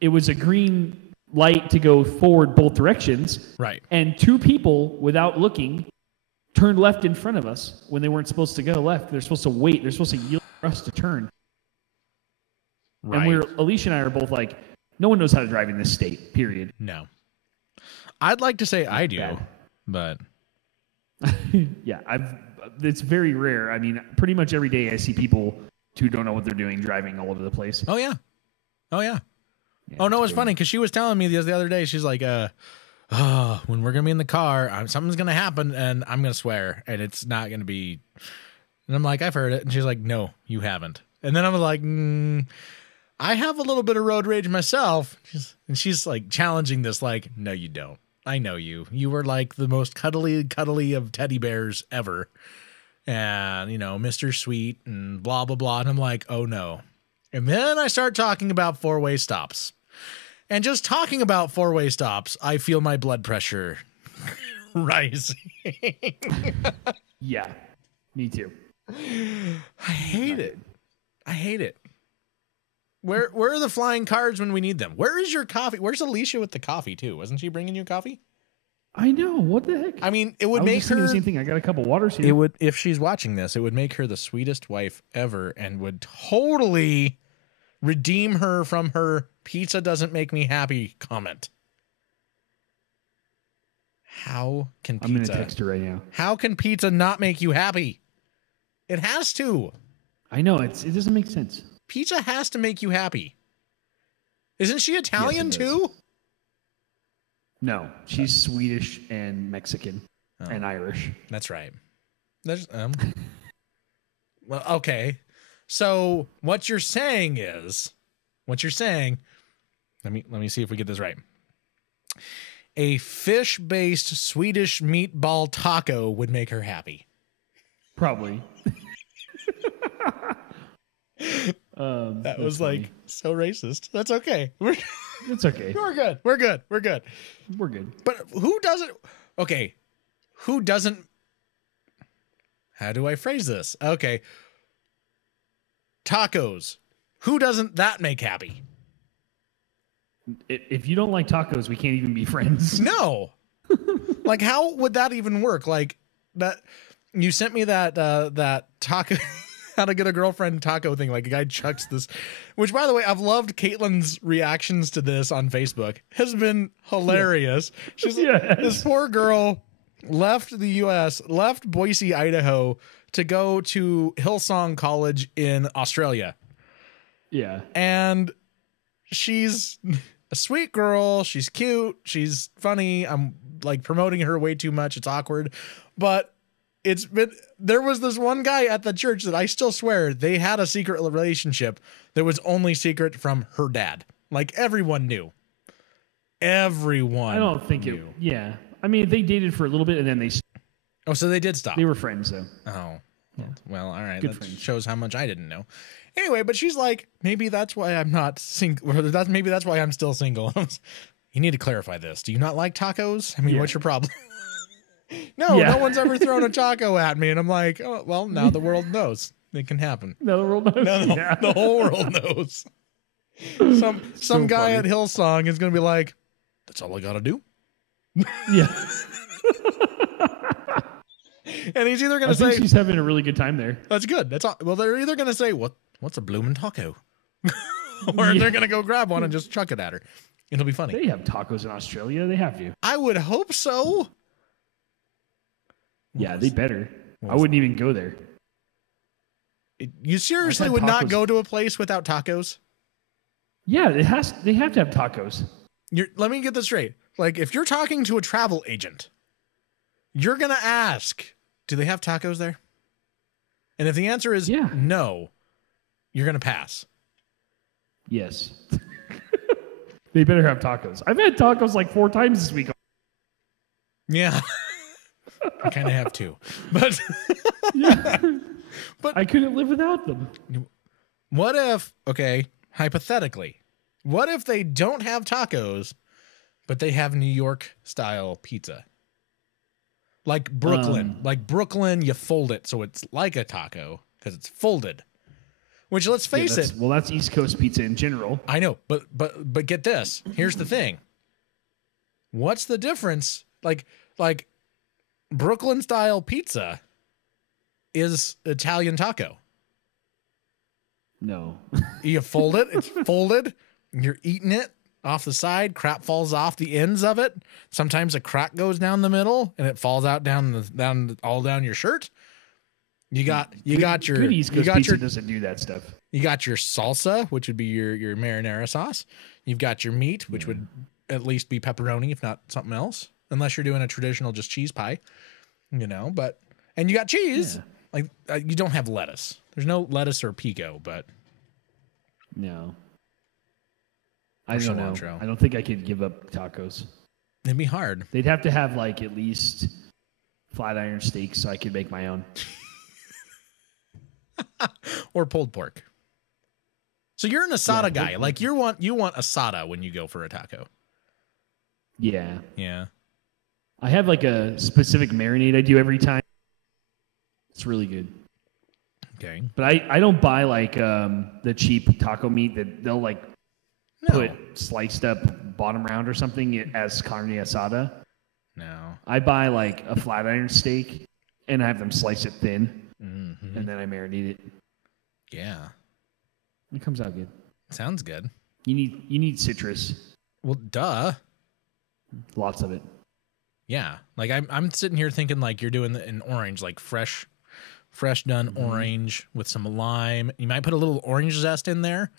it was a green light to go forward both directions. Right. And 2 people, without looking, turned left in front of us when they weren't supposed to go left. They're supposed to wait. They're supposed to yield for us to turn. Right. And Alicia and I are both like, no one knows how to drive in this state, period. No. I'd like to say I do, Bad. but Yeah, it's very rare. I mean, pretty much every day I see people who don't know what they're doing driving all over the place. oh yeah. Yeah, Oh no, it's crazy. funny because she was telling me the other day. She's like, when we're gonna be in the car, something's gonna happen, and I'm gonna swear, and it's not gonna be. And I'm like, I've heard it, and she's like, no, you haven't. And then I was like, I have a little bit of road rage myself, and she's like challenging this, like, no, you don't. I know you. You were like the most cuddly of teddy bears ever, and Mr. Sweet and blah blah blah. And I'm like, oh no. And then I start talking about 4-way stops. And just talking about 4-way stops, I feel my blood pressure rising. Yeah, me too. I hate it. I hate it. Where are the flying cards when we need them? Where is your coffee? Where's Alicia with the coffee too? Wasn't she bringing you coffee? I know. What the heck? I mean, it would I was make just thinking her the same thing. I got a couple waters here. It would, if she's watching this, it would make her the sweetest wife ever and would totally redeem her from her pizza doesn't make me happy comment. How can I'm going pizza to text her right now. How can pizza not make you happy? It has to. I know. It doesn't make sense. Pizza has to make you happy. Isn't she Italian Yes, it does. too? No, she's Swedish and Mexican and Irish. That's right. There's well, okay. So what you're saying, let me see if we get this right. A fish-based Swedish meatball taco would make her happy. Probably. That was funny. like so racist. That's okay. It's okay. We're good. We're good. We're good. We're good. But who doesn't? Okay. Who doesn't? How do I phrase this? Okay. Tacos. Who doesn't that make happy? If you don't like tacos, we can't even be friends. No. Like, how would that even work? Like that. You sent me that taco. How to get a girlfriend taco thing. Like a guy chucks this, which by the way, I've loved Caitlin's reactions to this on Facebook. Has been hilarious. She's Yes. This poor girl left the U.S., left Boise, Idaho to go to Hillsong College in Australia. Yeah. And she's a sweet girl. She's cute. She's funny. I'm like promoting her way too much. It's awkward, but there was this one guy at the church that I still swear they had a secret relationship that was only secret from her dad. Like everyone knew. Everyone. I don't think knew. Yeah. I mean, they dated for a little bit and then they Oh, so they did stop. were friends though. Oh. Well, all right. Good That friends. shows how much I didn't know. Anyway, but she's like, maybe that's why I'm not single. Maybe that's why I'm still single. You need to clarify this. Do you not like tacos? I mean, Yeah. what's your problem? No, Yeah. no one's ever thrown a taco at me. And I'm like, oh, well, now the world knows. It can happen. No, the world knows. No, Yeah. the whole world knows. Some guy funny. at Hillsong is going to be like, that's all I got to do. Yeah. And he's either going I to think say, she's having a really good time there. that's good. That's all. Well, they're either going to say, what's a bloomin' taco? Or Yeah. they're going to go grab one and just chuck it at her. It'll be funny. They have tacos in Australia. They have to. I would hope so. Yeah, they better. I wouldn't even go there. You seriously would not go to a place without tacos? Yeah, they have to have tacos. Let me get this straight. Like, if you're talking to a travel agent, you're going to ask, do they have tacos there? And if the answer is no, you're going to pass. Yes. They better have tacos. I've had tacos like 4 times this week. Yeah. I kind of have too. But yeah. But I couldn't live without them. What if, okay, hypothetically, what if they don't have tacos, but they have New York style pizza? Like Brooklyn. Like Brooklyn, you fold it so it's like a taco because it's folded. Which, let's face it. Well, that's East Coast pizza in general. I know, but get this. Here's the thing. What's the difference? Like Brooklyn style pizza is Italian taco. No. You fold it, it's folded, you're eating it off the side, crap falls off the ends of it. Sometimes a crack goes down the middle and it falls out all down your shirt. You got your good East Coast pizza doesn't do that stuff. You got your salsa, which would be your marinara sauce. You've got your meat, which would at least be pepperoni, if not something else, unless you're doing a traditional just cheese pie, and you got cheese. Yeah. Like you don't have lettuce. There's no lettuce or pico, but no. I don't know. I don't think I could give up tacos. It'd be hard. They'd have to have like at least flat iron steaks so I could make my own. Or pulled pork. So you're an asada guy. Like you want asada when you go for a taco. Yeah. Yeah. I have like a specific marinade I do every time. It's really good. Okay. But I don't buy like the cheap taco meat that they'll like put sliced up bottom round or something as carne asada. No. I buy like a flat iron steak and I have them slice it thin. Mm-hmm. And then I marinate it. Yeah. It comes out good. Sounds good. You need citrus. Well, duh. Lots of it. Yeah. Like I'm sitting here thinking like you're doing an orange, like fresh done orange with some lime. You might put a little orange zest in there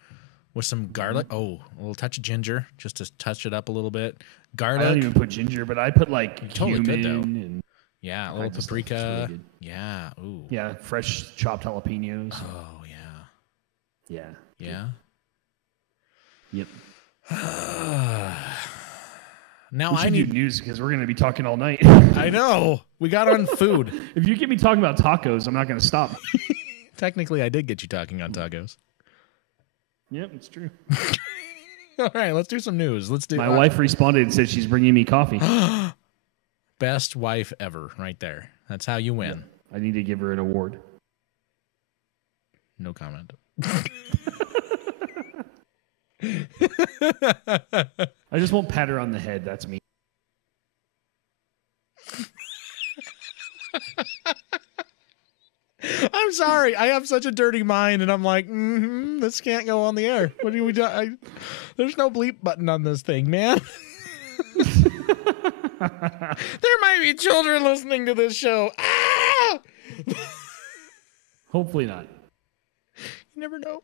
with some garlic. Oh, a little touch of ginger just to touch it up a little bit. Garlic. I don't even put ginger, but I put like totally cumin good, and a little paprika. Really yeah. Ooh. Yeah, fresh chopped jalapenos. Oh, yeah. Yeah. Yeah. Yep. Now I need news because we're going to be talking all night. I know. We got on food. If you get me talking about tacos, I'm not going to stop. Technically, I did get you talking on tacos. Yep, it's true. All right, let's do some news. My wife responded and said she's bringing me coffee. Best wife ever, right there. That's how you win. I need to give her an award. No comment. I just won't pat her on the head. That's me. I'm sorry. I have such a dirty mind, and I'm like, this can't go on the air. What do we do? There's no bleep button on this thing, man. There might be children listening to this show. Ah! Hopefully not. You never know.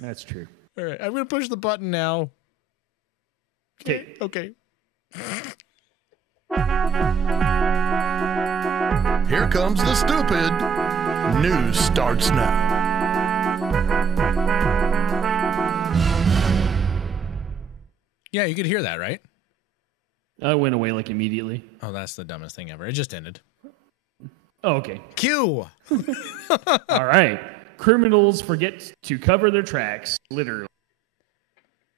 That's true. All right, I'm going to push the button now. Okay. Here comes the stupid. News starts now. Yeah, you could hear that, right? I went away like immediately. Oh, that's the dumbest thing ever. It just ended. Oh, okay. Cue. All right. Criminals forget to cover their tracks, literally.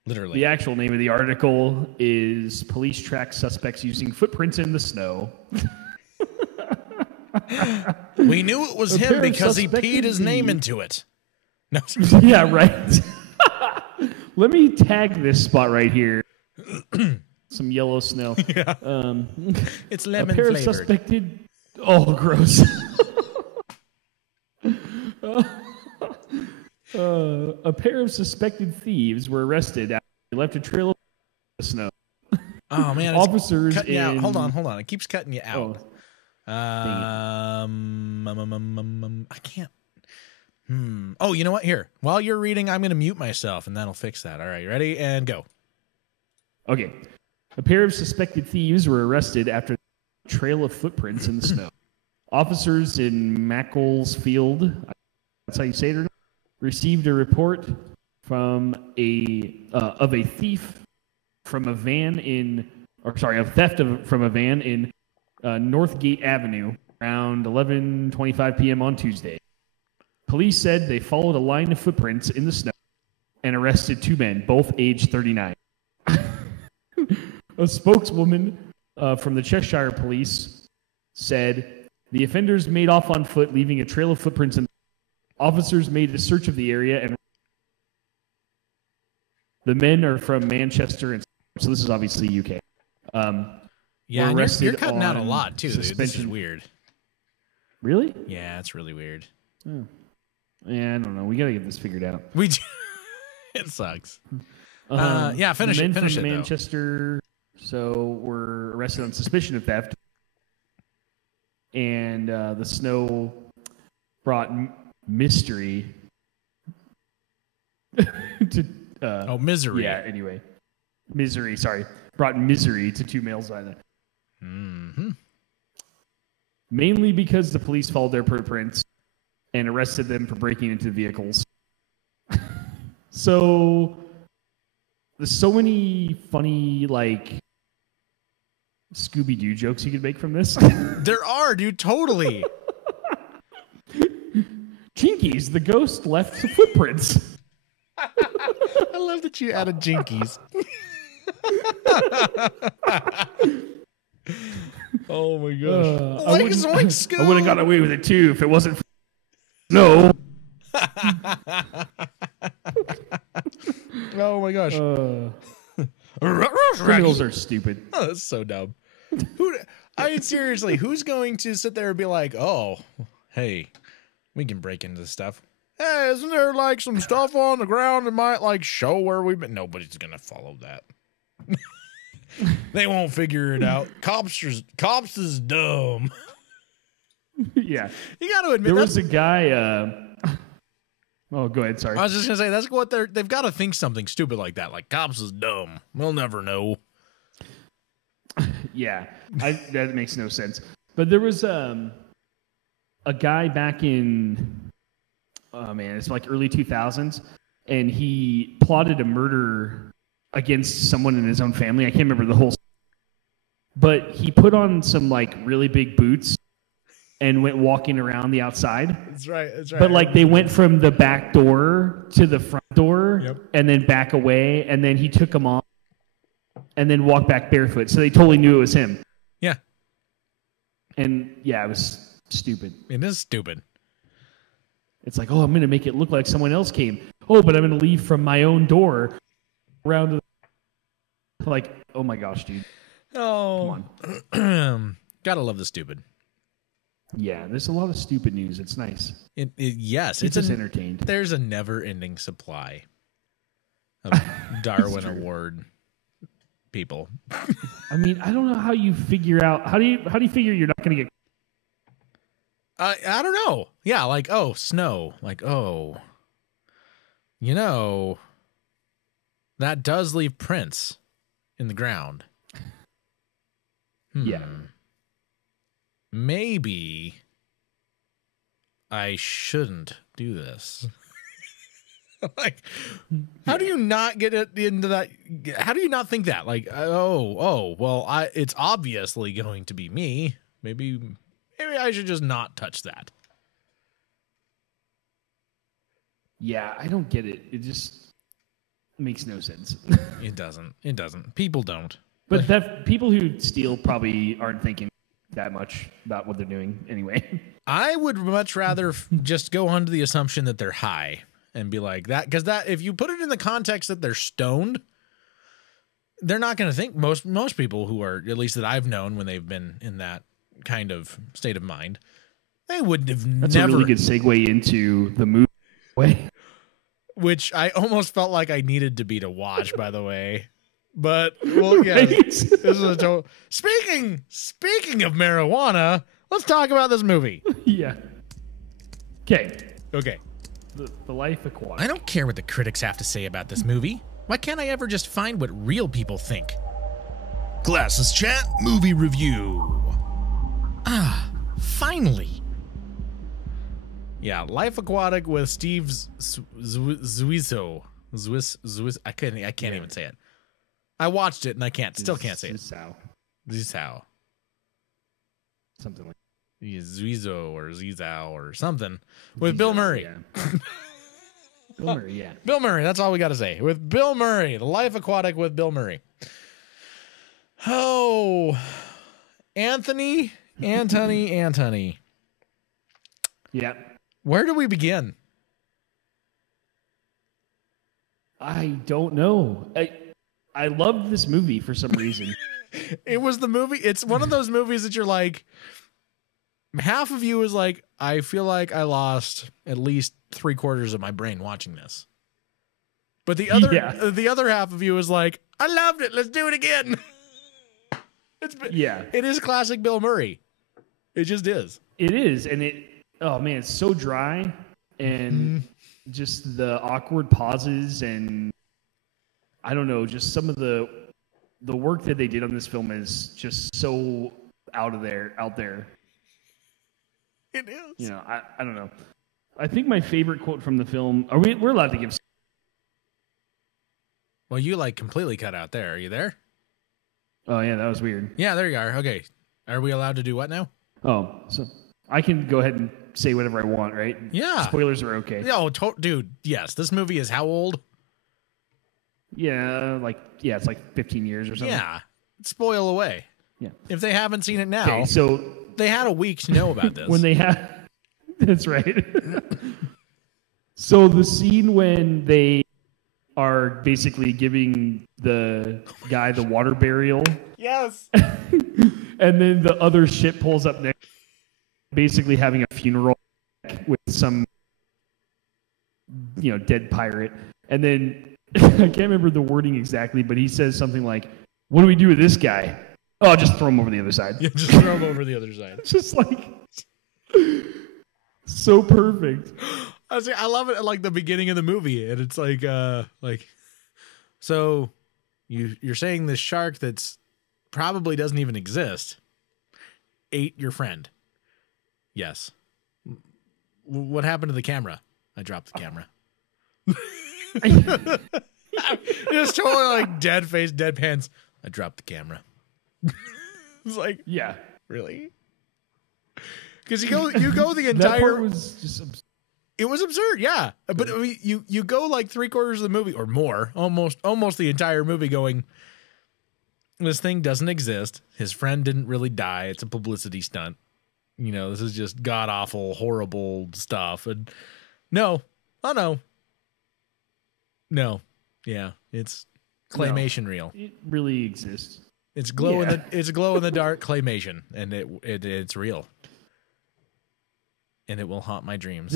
The actual name of the article is Police Track Suspects Using Footprints in the Snow. We knew it was him because he peed his name into it. No. Yeah, right. Let me tag this spot right here. Some yellow snow. Yeah. It's lemon flavored. A pair of suspected... Oh, gross. A pair of suspected thieves were arrested after they left a trail of snow. Oh man! Officers cutting you out. Hold on. It keeps cutting you out. I can't. Oh, you know what? Here, while you're reading, I'm going to mute myself, and that'll fix that. All right, you ready? And go. Okay. A pair of suspected thieves were arrested after a trail of footprints in the snow. Officers in Macclesfield, that's how you say it, received a report from of a thief from a van in, from a van in Northgate Avenue around 11:25 p.m. on Tuesday. Police said they followed a line of footprints in the snow and arrested 2 men, both aged 39. A spokeswoman from the Cheshire Police said the offenders made off on foot, leaving a trail of footprints. And officers made a search of the area, and the men are from Manchester, and so this is obviously UK. Yeah, and you're cutting out a lot too. Dude. This is weird. Really? Yeah, it's really weird. Oh. Yeah, I don't know. We gotta get this figured out. It sucks. Yeah, finish it. Finish it. Manchester. So were arrested on suspicion of theft, and the snow brought mystery to. Misery. Yeah. Anyway, misery. Sorry, brought misery to 2 males either. Mm-hmm. Mainly because the police followed their footprints and arrested them for breaking into vehicles. So there's so many funny Scooby-Doo jokes you could make from this. There are, dude. Totally. Jinkies, the ghost left footprints. I love that you added Jinkies. Oh my gosh. I would have got away with it too if it wasn't for no. Oh my gosh. Criminals are stupid. Oh, that's so dumb. Seriously, who's going to sit there and be like, oh, hey, we can break into this stuff? Hey, isn't there some stuff on the ground that might show where we've been? Nobody's gonna follow that. They won't figure it out. Cops is dumb. Yeah, you got to admit there was a guy. Oh, go ahead. Sorry, I was just gonna say that's what they've got to think something stupid like that. Like cops is dumb. We'll never know. Yeah, that makes no sense. But there was a guy back in it's early 2000s, and he plotted a murder against someone in his own family. I can't remember the whole, but he put on some really big boots and went walking around the outside. That's right. But they went from the back door to the front door, yep, and then back away, and then he took them off and then walked back barefoot. So they totally knew it was him. Yeah. And yeah, it was stupid. It is stupid. It's I'm going to make it look like someone else came. Oh, but I'm going to leave from my own door around to oh my gosh, dude. Oh. Come on. Gotta love the stupid. Yeah, there's a lot of stupid news. It's nice. Yes. It's entertained. There's a never-ending supply of Darwin Award people. I mean, I don't know how you figure out. How do you figure you're not going to get... I don't know. Yeah, snow. That does leave prints in the ground. Yeah. Maybe I shouldn't do this. How do you not get it into that? How do you not think that? Well, it's obviously going to be me. Maybe I should just not touch that. Yeah, I don't get it. It just makes no sense. It doesn't. People don't. But people who steal probably aren't thinking that much about what they're doing anyway. I would much rather just go under the assumption that they're high and be like that, because if you put it in the context that they're stoned, they're not going to think. Most people who are, at least that I've known, when they've been in that kind of state of mind, they would have That's never. A really good segue into the movie. Which I almost felt like I needed to be to watch, by the way. But well, yeah. Right? This is a total. Speaking of marijuana, Let's talk about this movie. Yeah. Okay. Okay. The Life Aquatic. I don't care what the critics have to say about this movie. Why can't I ever just find what real people think? Classless Chat Movie Review. Ah, finally. Yeah, Life Aquatic with Steve Zissou. I can't even say it. I watched it and I still can't say it. Zissou. Something like Zissou or Zissou or something with Bill Murray. Yeah. Bill Murray, yeah. Bill Murray, that's all we got to say. With Bill Murray, The Life Aquatic with Bill Murray. Oh, Anthony. Yeah. Where do we begin? I don't know. I loved this movie for some reason. It was the movie. It's one of those movies that you're like, half of you is like, I feel like I lost at least 3/4 of my brain watching this. But the other half of you is like, I loved it. Let's do it again. It is classic Bill Murray. It just is. It is. And it's so dry and just the awkward pauses and I don't know, just some of the work that they did on this film is just so out there. It is. You know, I don't know. I think my favorite quote from the film. We're allowed to give. Well, you like completely cut out there. Are you there? Oh yeah, that was weird. Yeah, there you are. Okay, are we allowed to do what now? Oh, so I can go ahead and say whatever I want, right? Yeah. Spoilers are okay. Oh, dude. Yes, this movie is how old? Yeah, it's like 15 years or something. Yeah, spoil away. Yeah. If they haven't seen it now, okay, so they had a week to know about this. When they have, that's right. So the scene when they are basically giving the guy the water burial. Yes. And then the other ship pulls up next, basically having a funeral with some, dead pirate. And then I can't remember the wording exactly, but he says something like, "What do we do with this guy?" "Oh, just throw him over the other side." Yeah, just throw him over the other side. It's just like so perfect. I love it at like the beginning of the movie, and it's like so you're saying this shark that's probably doesn't even exist ate your friend. Yes. What happened to the camera? I dropped the camera. Just totally like dead face, dead pants. I dropped the camera. It's like, yeah, really? Because you go the entire. That part was just. It was absurd, yeah. But I mean, you go like 3/4 of the movie or more, almost the entire movie going, this thing doesn't exist. His friend didn't really die. It's a publicity stunt. This is just god awful, horrible stuff. And no, yeah, it's claymation real. It really exists. It's glow in the dark claymation, and it's real. And it will haunt my dreams.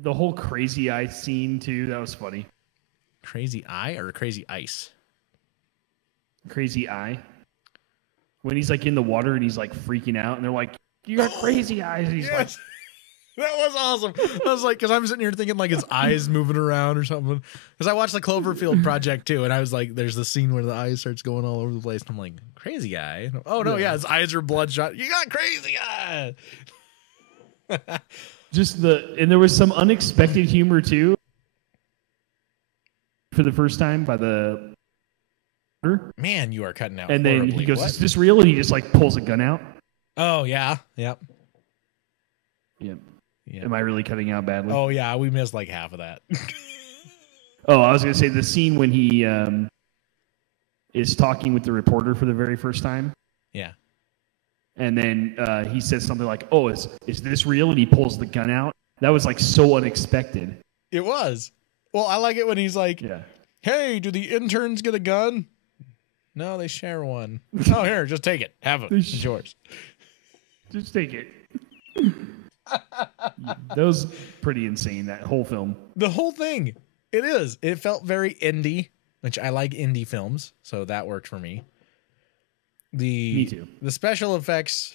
The whole crazy eye scene too, that was funny. Crazy eye or crazy ice? Crazy eye. When he's like in the water and he's like freaking out and they're like, "You got crazy eyes." And he's like, that was awesome. I was like, because I'm sitting here thinking like his eyes moving around or something. Because I watched the Cloverfield Project too, and I was like, there's the scene where the eyes starts going all over the place. And I'm like, crazy eye? Oh no, yeah, his eyes are bloodshot. You got crazy eye. And there was some unexpected humor too. For the first time by the man, you are cutting out. And horribly. then he goes, What? "Is this real?" And he just like pulls a gun out. Oh yeah, yep. Yep. Yeah. Am I really cutting out badly? Oh yeah, we missed like half of that. Oh, I was gonna say the scene when he is talking with the reporter for the very first time. Yeah. And then he says something like, "Oh, is this real?" And he pulls the gun out. That was like so unexpected. It was. Well, I like it when he's like, "Hey, do the interns get a gun?" "No, they share one." "Oh, here, just take it. Have it. It's yours." Just take it. That was pretty insane, that whole film. The whole thing. It is. It felt very indie, which I like indie films, so that worked for me. Me too. The special effects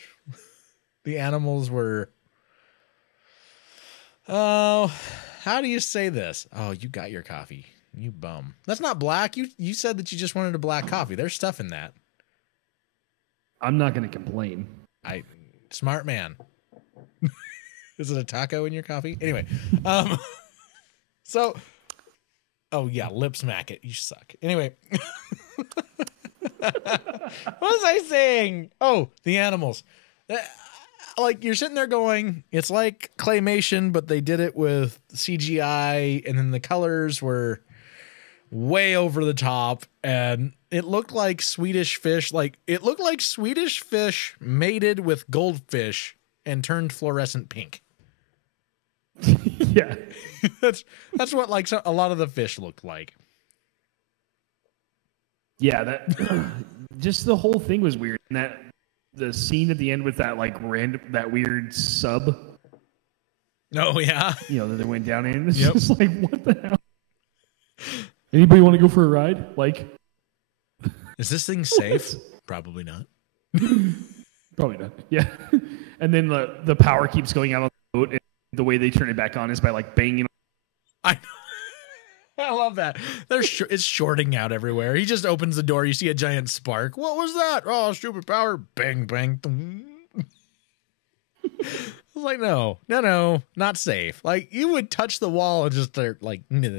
The animals were. Oh, how do you say this? Oh, you got your coffee. You bum. That's not black. You said that you just wanted a black coffee. There's stuff in that. I'm not going to complain. Smart man. Is it a taco in your coffee? Anyway, so, oh yeah, lip smack it. You suck. Anyway, what was I saying? Oh, the animals. Like you're sitting there going, it's like claymation, but they did it with CGI, and then the colors were way over the top, and it looked like Swedish fish. Like it looked like Swedish fish mated with goldfish and turned fluorescent pink. Yeah. that's what like a lot of the fish looked like. Yeah, that just the whole thing was weird. And that the scene at the end with that like that weird sub. Oh yeah. You know, that they went down in. It's Yep. just like, what the hell? Anybody want to go for a ride? Like, is this thing safe? Probably not. Probably not. Yeah. And then the power keeps going out on the boat, and the way they turn it back on is by like banging. I love that. It's shorting out everywhere. He just opens the door. You see a giant spark. What was that? Oh, stupid power. Bang, bang. I was like, no, not safe. Like you would touch the wall and just start like, like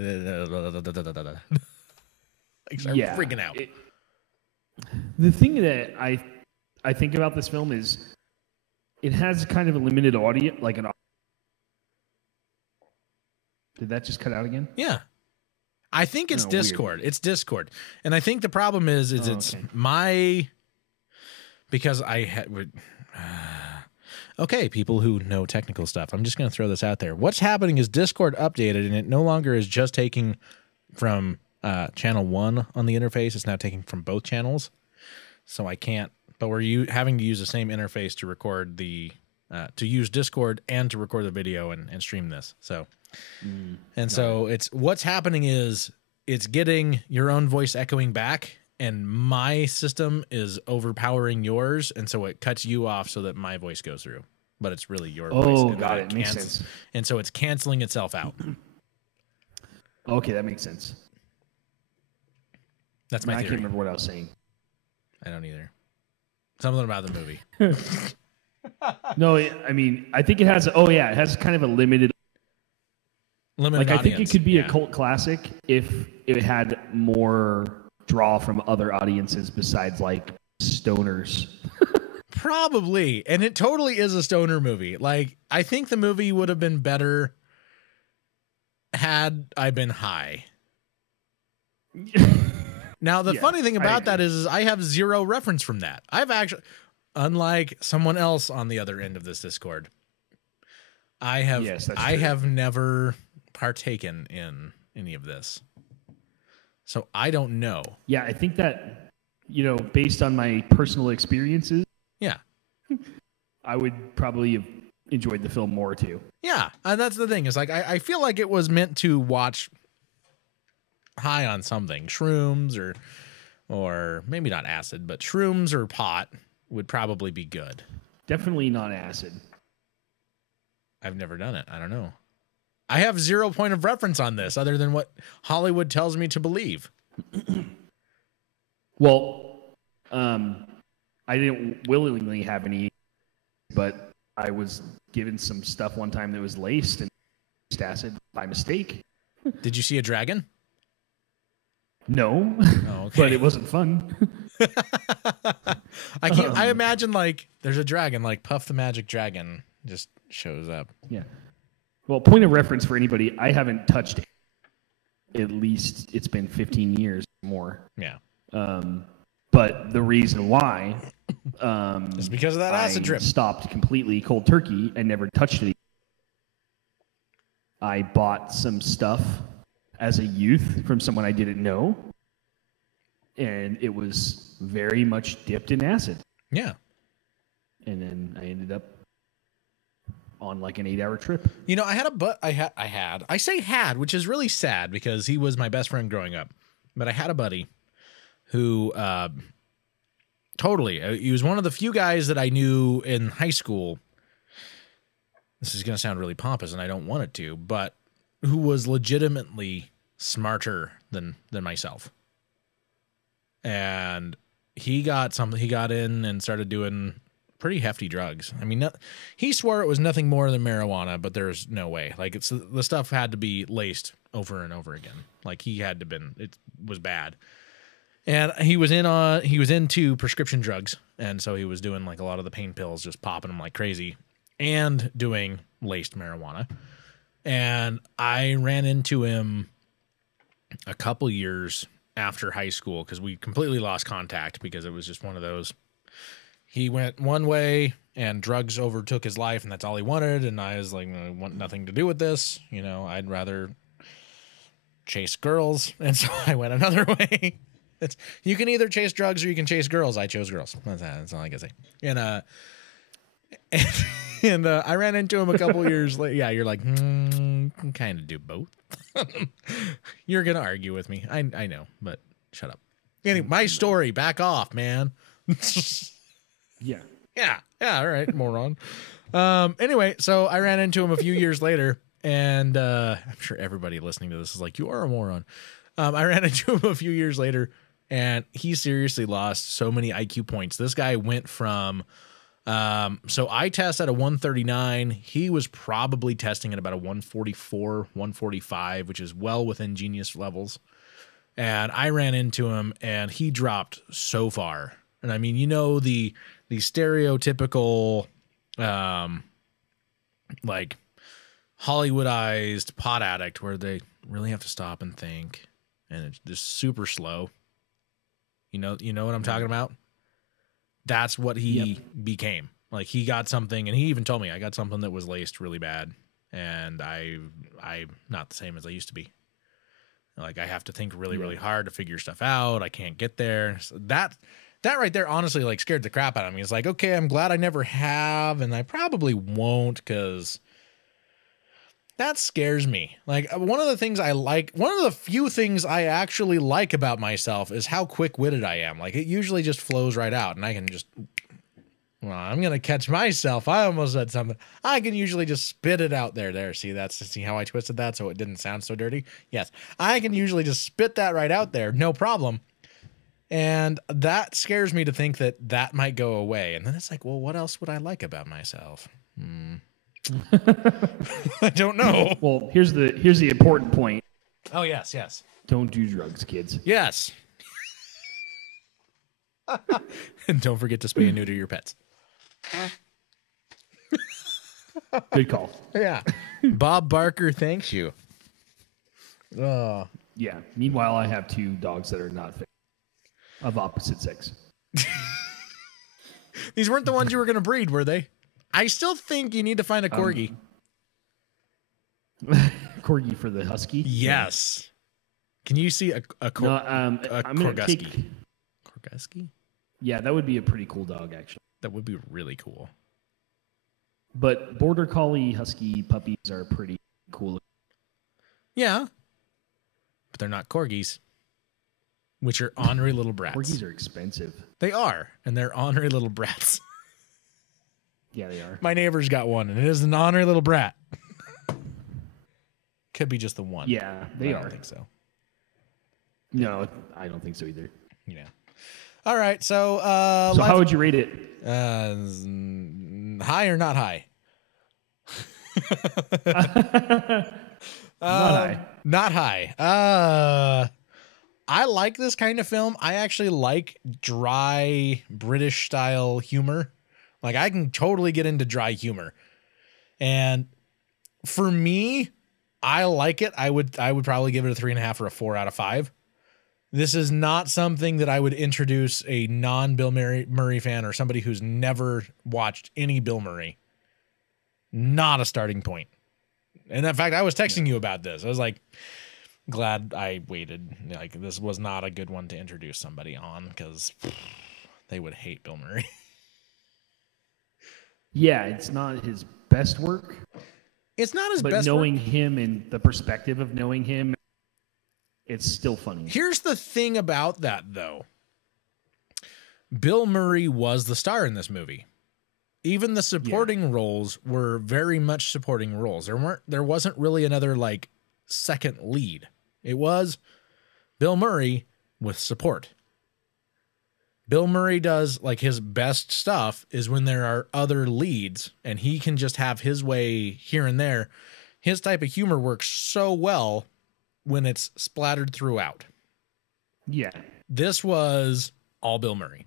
start freaking out. The thing that I think about this film is it has kind of a limited audience, like an. Did that just cut out again? Yeah. I think it's Discord. Weird. It's Discord. And I think the problem is it's okay. my, because I had, okay, people who know technical stuff, I'm just going to throw this out there. What's happening is Discord updated, and it no longer is just taking from channel 1 on the interface. It's now taking from both channels. So I can't, but we're having to use the same interface to record to use Discord and to record the video and stream this. So, so it's what's happening is it's getting your own voice echoing back, and my system is overpowering yours, and so it cuts you off so that my voice goes through, but it's really your voice. Oh, and got it. Makes sense. And so it's canceling itself out. Okay, that makes sense. That's my theory. I can't remember what I was saying. I don't either. Something about the movie. No, I mean, I think it has. Oh yeah, it has kind of a limited Limited like, audience. I think it could be a cult classic if it had more draw from other audiences besides like stoners. Probably. And it totally is a stoner movie. Like, I think the movie would have been better had I been high. Now, the funny thing about that is I have zero reference from that. I've actually, unlike someone else on the other end of this Discord, I have never partaken in any of this. So I don't know. Yeah, I think that, based on my personal experiences, I would probably have enjoyed the film more too. Yeah, and that's the thing. Is like I feel like it was meant to watch high on something, shrooms or maybe not acid, but shrooms or pot would probably be good. Definitely not acid. I've never done it. I don't know. I have 0 point of reference on this other than what Hollywood tells me to believe. Well, I didn't willingly have any, but I was given some stuff one time that was laced and acid by mistake. Did you see a dragon? No, oh, okay. But it wasn't fun. I imagine like there's a dragon, like Puff the Magic Dragon just shows up. Yeah. Well, point of reference for anybody, I haven't touched it. At least it's been 15 years or more. Yeah. But the reason why is because of that acid trip. Stopped completely cold turkey and never touched it. I bought some stuff as a youth from someone I didn't know, and it was very much dipped in acid. Yeah. And then I ended up on like an 8-hour trip. I say had, which is really sad because he was my best friend growing up. But I had a buddy who he was one of the few guys that I knew in high school this is going to sound really pompous and I don't want it to, but who was legitimately smarter than myself. And he got in and started doing pretty hefty drugs. I mean, he swore it was nothing more than marijuana, but there's no way. Like, the stuff had to be laced over and over again. Like, it was bad. And he was into prescription drugs, and so he was doing like a lot of the pain pills, just popping them like crazy, and doing laced marijuana. And I ran into him a couple years after high school because we completely lost contact because it was just one of those. He went one way and drugs overtook his life, and that's all he wanted. And I was like, I want nothing to do with this. You know, I'd rather chase girls. And so I went another way. You can either chase drugs or you can chase girls. I chose girls. That's all I can say. And I ran into him a couple years later. Yeah, you're like, can kind of do both. You're going to argue with me. I know, but shut up. Anyway, my story. Back off, man. Yeah. Yeah. All right, moron. Anyway, so I ran into him a few years later, and I'm sure everybody listening to this is like, you are a moron. I ran into him a few years later, and he seriously lost so many IQ points. This guy went from, so I test at a 139. He was probably testing at about a 144, 145, which is well within genius levels. And I ran into him, and he dropped so far. And I mean, you know, the stereotypical, like Hollywoodized pot addict where they really have to stop and think, and it's just super slow. You know what I'm talking about? That's what he became. Like, he got something, and he even told me, I got something that was laced really bad, and I'm not the same as I used to be. Like, I have to think really, really hard to figure stuff out. I can't get there. So that right there, honestly, like, scared the crap out of me. It's like, okay, I'm glad I never have, and I probably won't, because that scares me. Like, one of the few things I actually like about myself is how quick-witted I am. Like, it usually just flows right out, and I can just, well, I'm going to catch myself. I almost said something. I can usually just spit it out there. There, see how I twisted that so it didn't sound so dirty? Yes. I can usually just spit that right out there, no problem. And that scares me to think that might go away. And then it's like, well, what else would I like about myself? I don't know. Well, here's the important point. Oh, yes. Don't do drugs, kids. Yes. And don't forget to spay and neuter your pets. Good call. Yeah. Bob Barker thanks you. Oh. Yeah. Meanwhile, I have 2 dogs that are not fit, of opposite sex. These weren't the ones you were going to breed, were they? I still think you need to find a corgi. Corgi for the husky? Yes. Can you see a corgusky? Corgusky? Yeah, that would be a pretty cool dog, actually. That would be really cool. But border collie husky puppies are pretty cool. Yeah. But they're not corgis, which are ornery little brats. Corgis are expensive. They are, and they're ornery little brats. Yeah, they are. My neighbor's got one, and it is an ornery little brat. Could be just the one. Yeah, they are. I don't think so. No, I don't think so either. Yeah. All right, so how would you rate it? High or not high? Not high. Not high. I like this kind of film. I actually like dry British style humor. Like, I can totally get into dry humor. And for me, I like it. I would probably give it a 3.5 or a 4 out of 5. This is not something that I would introduce a non-Bill Murray fan or somebody who's never watched any Bill Murray. Not a starting point. And in fact, I was texting you about this. I was like, glad I waited. Like, this was not a good one to introduce somebody on because they would hate Bill Murray. Yeah, it's not his best work. It's not his but best knowing work. Him and the perspective of knowing him, it's still funny. Here's the thing about that, though. Bill Murray was the star in this movie. even the supporting roles were very much supporting roles. There wasn't really another like second lead. It was Bill Murray with support. Bill Murray does like his best stuff is when there are other leads and he can just have his way here and there. His type of humor works so well when it's splattered throughout. Yeah. This was all Bill Murray.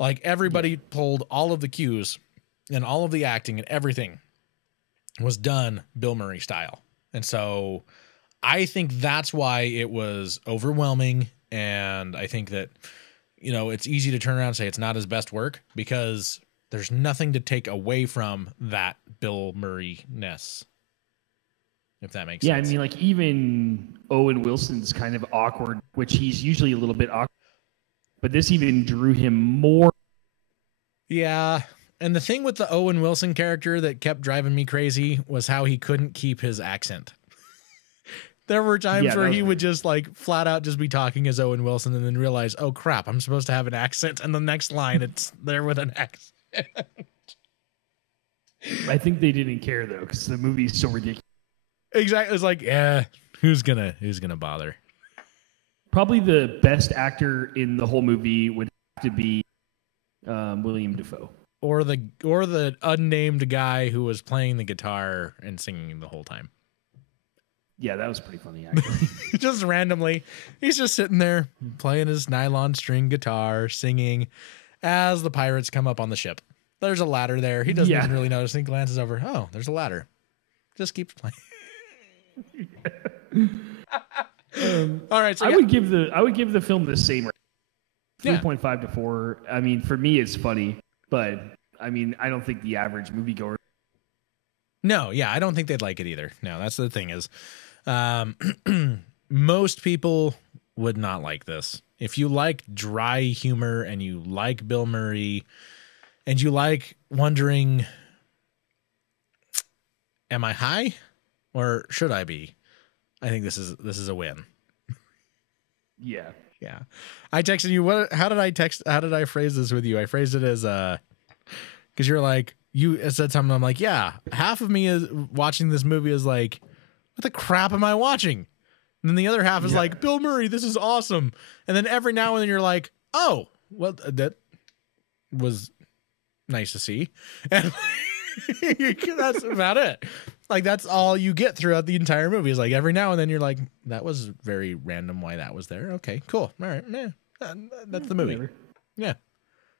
Like everybody pulled all of the cues and all of the acting and everything was done Bill Murray style. And so I think that's why it was overwhelming. And I think that, you know, it's easy to turn around and say it's not his best work because there's nothing to take away from that Bill Murray-ness. If that makes sense. Yeah, I mean, like even Owen Wilson's kind of awkward, which he's usually a little bit awkward, but this even drew him more. Yeah, and the thing with the Owen Wilson character that kept driving me crazy was how he couldn't keep his accent. There were times where he would just like flat out just be talking as Owen Wilson and then realize, oh crap, I'm supposed to have an accent. And the next line, it's there with an accent. I think they didn't care though, because the movie's so ridiculous. Exactly. It's like, yeah, who's gonna bother? Probably the best actor in the whole movie would have to be William Dafoe. Or the unnamed guy who was playing the guitar and singing the whole time. Yeah, that was pretty funny, actually. Just randomly, he's just sitting there playing his nylon string guitar, singing as the pirates come up on the ship. There's a ladder there. He doesn't even really notice. He glances over. Oh, there's a ladder. Just keeps playing. All right. So I would give the film the same 3.5 Yeah. to 4. I mean, for me, it's funny, but I mean, I don't think the average moviegoer. No, yeah, I don't think they'd like it either. No, that's the thing is, most people would not like this. If you like dry humor and you like Bill Murray and you like wondering, am I high or should I be? I think this is a win. Yeah. Yeah. I texted you. How did I phrase this with you? I phrased it as, cause you're like, you said something. I'm like, yeah, half of me is watching this movie is like, what the crap am I watching? And then the other half is like, Bill Murray, this is awesome. And then every now and then you're like, oh, well, that was nice to see. And that's about it. Like, that's all you get throughout the entire movie is like every now and then you're like, that was very random why that was there. Okay, cool. All right. Yeah, that's the movie. Whatever. Yeah.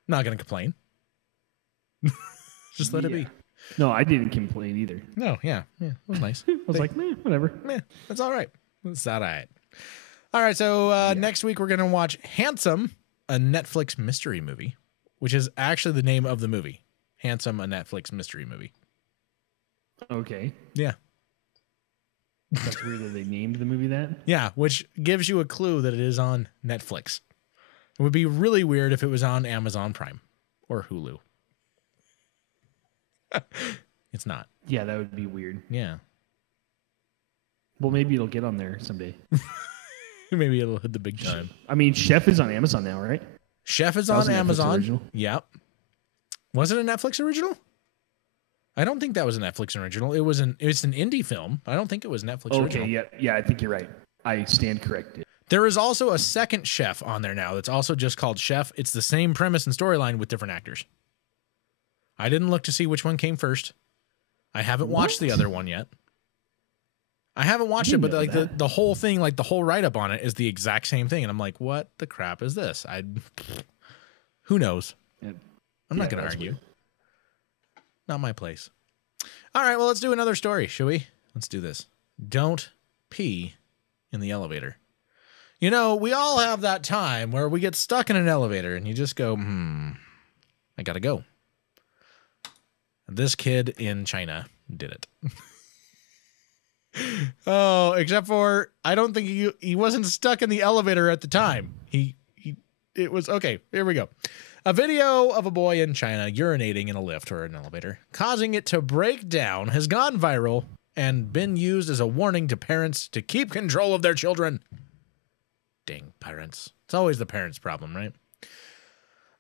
Not going to complain. Just let it be. No, I didn't complain either. No, yeah. It was nice. I was like, meh, whatever. Meh, that's all right. That's all right. All right, so next week we're going to watch Handsome, a Netflix mystery movie, which is actually the name of the movie. Handsome, a Netflix mystery movie. Okay. Yeah. That's weird that they named the movie that. Yeah, which gives you a clue that it is on Netflix. It would be really weird if it was on Amazon Prime or Hulu. It's not. Yeah, that would be weird. Yeah. Well, maybe it'll get on there someday. Maybe it'll hit the big time. I mean, Chef is on Amazon now, right? Chef is That was on a Netflix Amazon. original. Yep. Was it a Netflix original? I don't think that was a Netflix original. It's an indie film. I don't think it was Netflix original. Okay, yeah, I think you're right. I stand corrected. There is also a second Chef on there now that's also just called Chef. It's the same premise and storyline with different actors. I didn't look to see which one came first. I haven't watched the other one yet. I haven't watched it, but like the whole thing, like the whole write-up on it is the exact same thing. And I'm like, what the crap is this? Who knows? I'm not going to argue. Weird. Not my place. All right, well, let's do another story, shall we? Let's do this. Don't pee in the elevator. You know, we all have that time where we get stuck in an elevator and you just go, I got to go. This kid in China did it. Oh, except for I don't think he wasn't stuck in the elevator at the time. It was okay. Here we go. A video of a boy in China urinating in a lift or an elevator, causing it to break down, has gone viral and been used as a warning to parents to keep control of their children. Dang parents. It's always the parents' problem, right?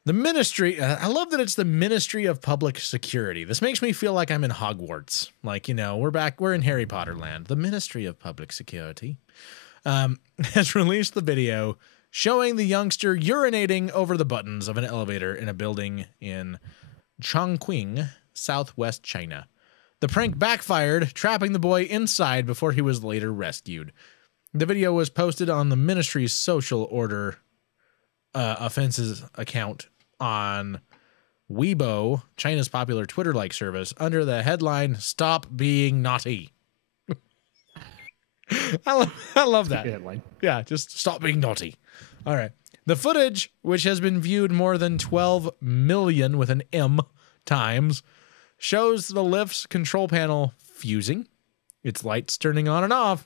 The ministry, I love that it's the Ministry of Public Security. This makes me feel like I'm in Hogwarts. Like, we're in Harry Potter land. The Ministry of Public Security has released the video showing the youngster urinating over the buttons of an elevator in a building in Chongqing, southwest China. The prank backfired, trapping the boy inside before he was later rescued. The video was posted on the ministry's social order offenses account on Weibo, China's popular Twitter-like service, under the headline, "Stop Being Naughty." I love that. Headline. Yeah, just stop being naughty. All right. The footage, which has been viewed more than 12 million with an M times, shows the lift's control panel fusing, its lights turning on and off,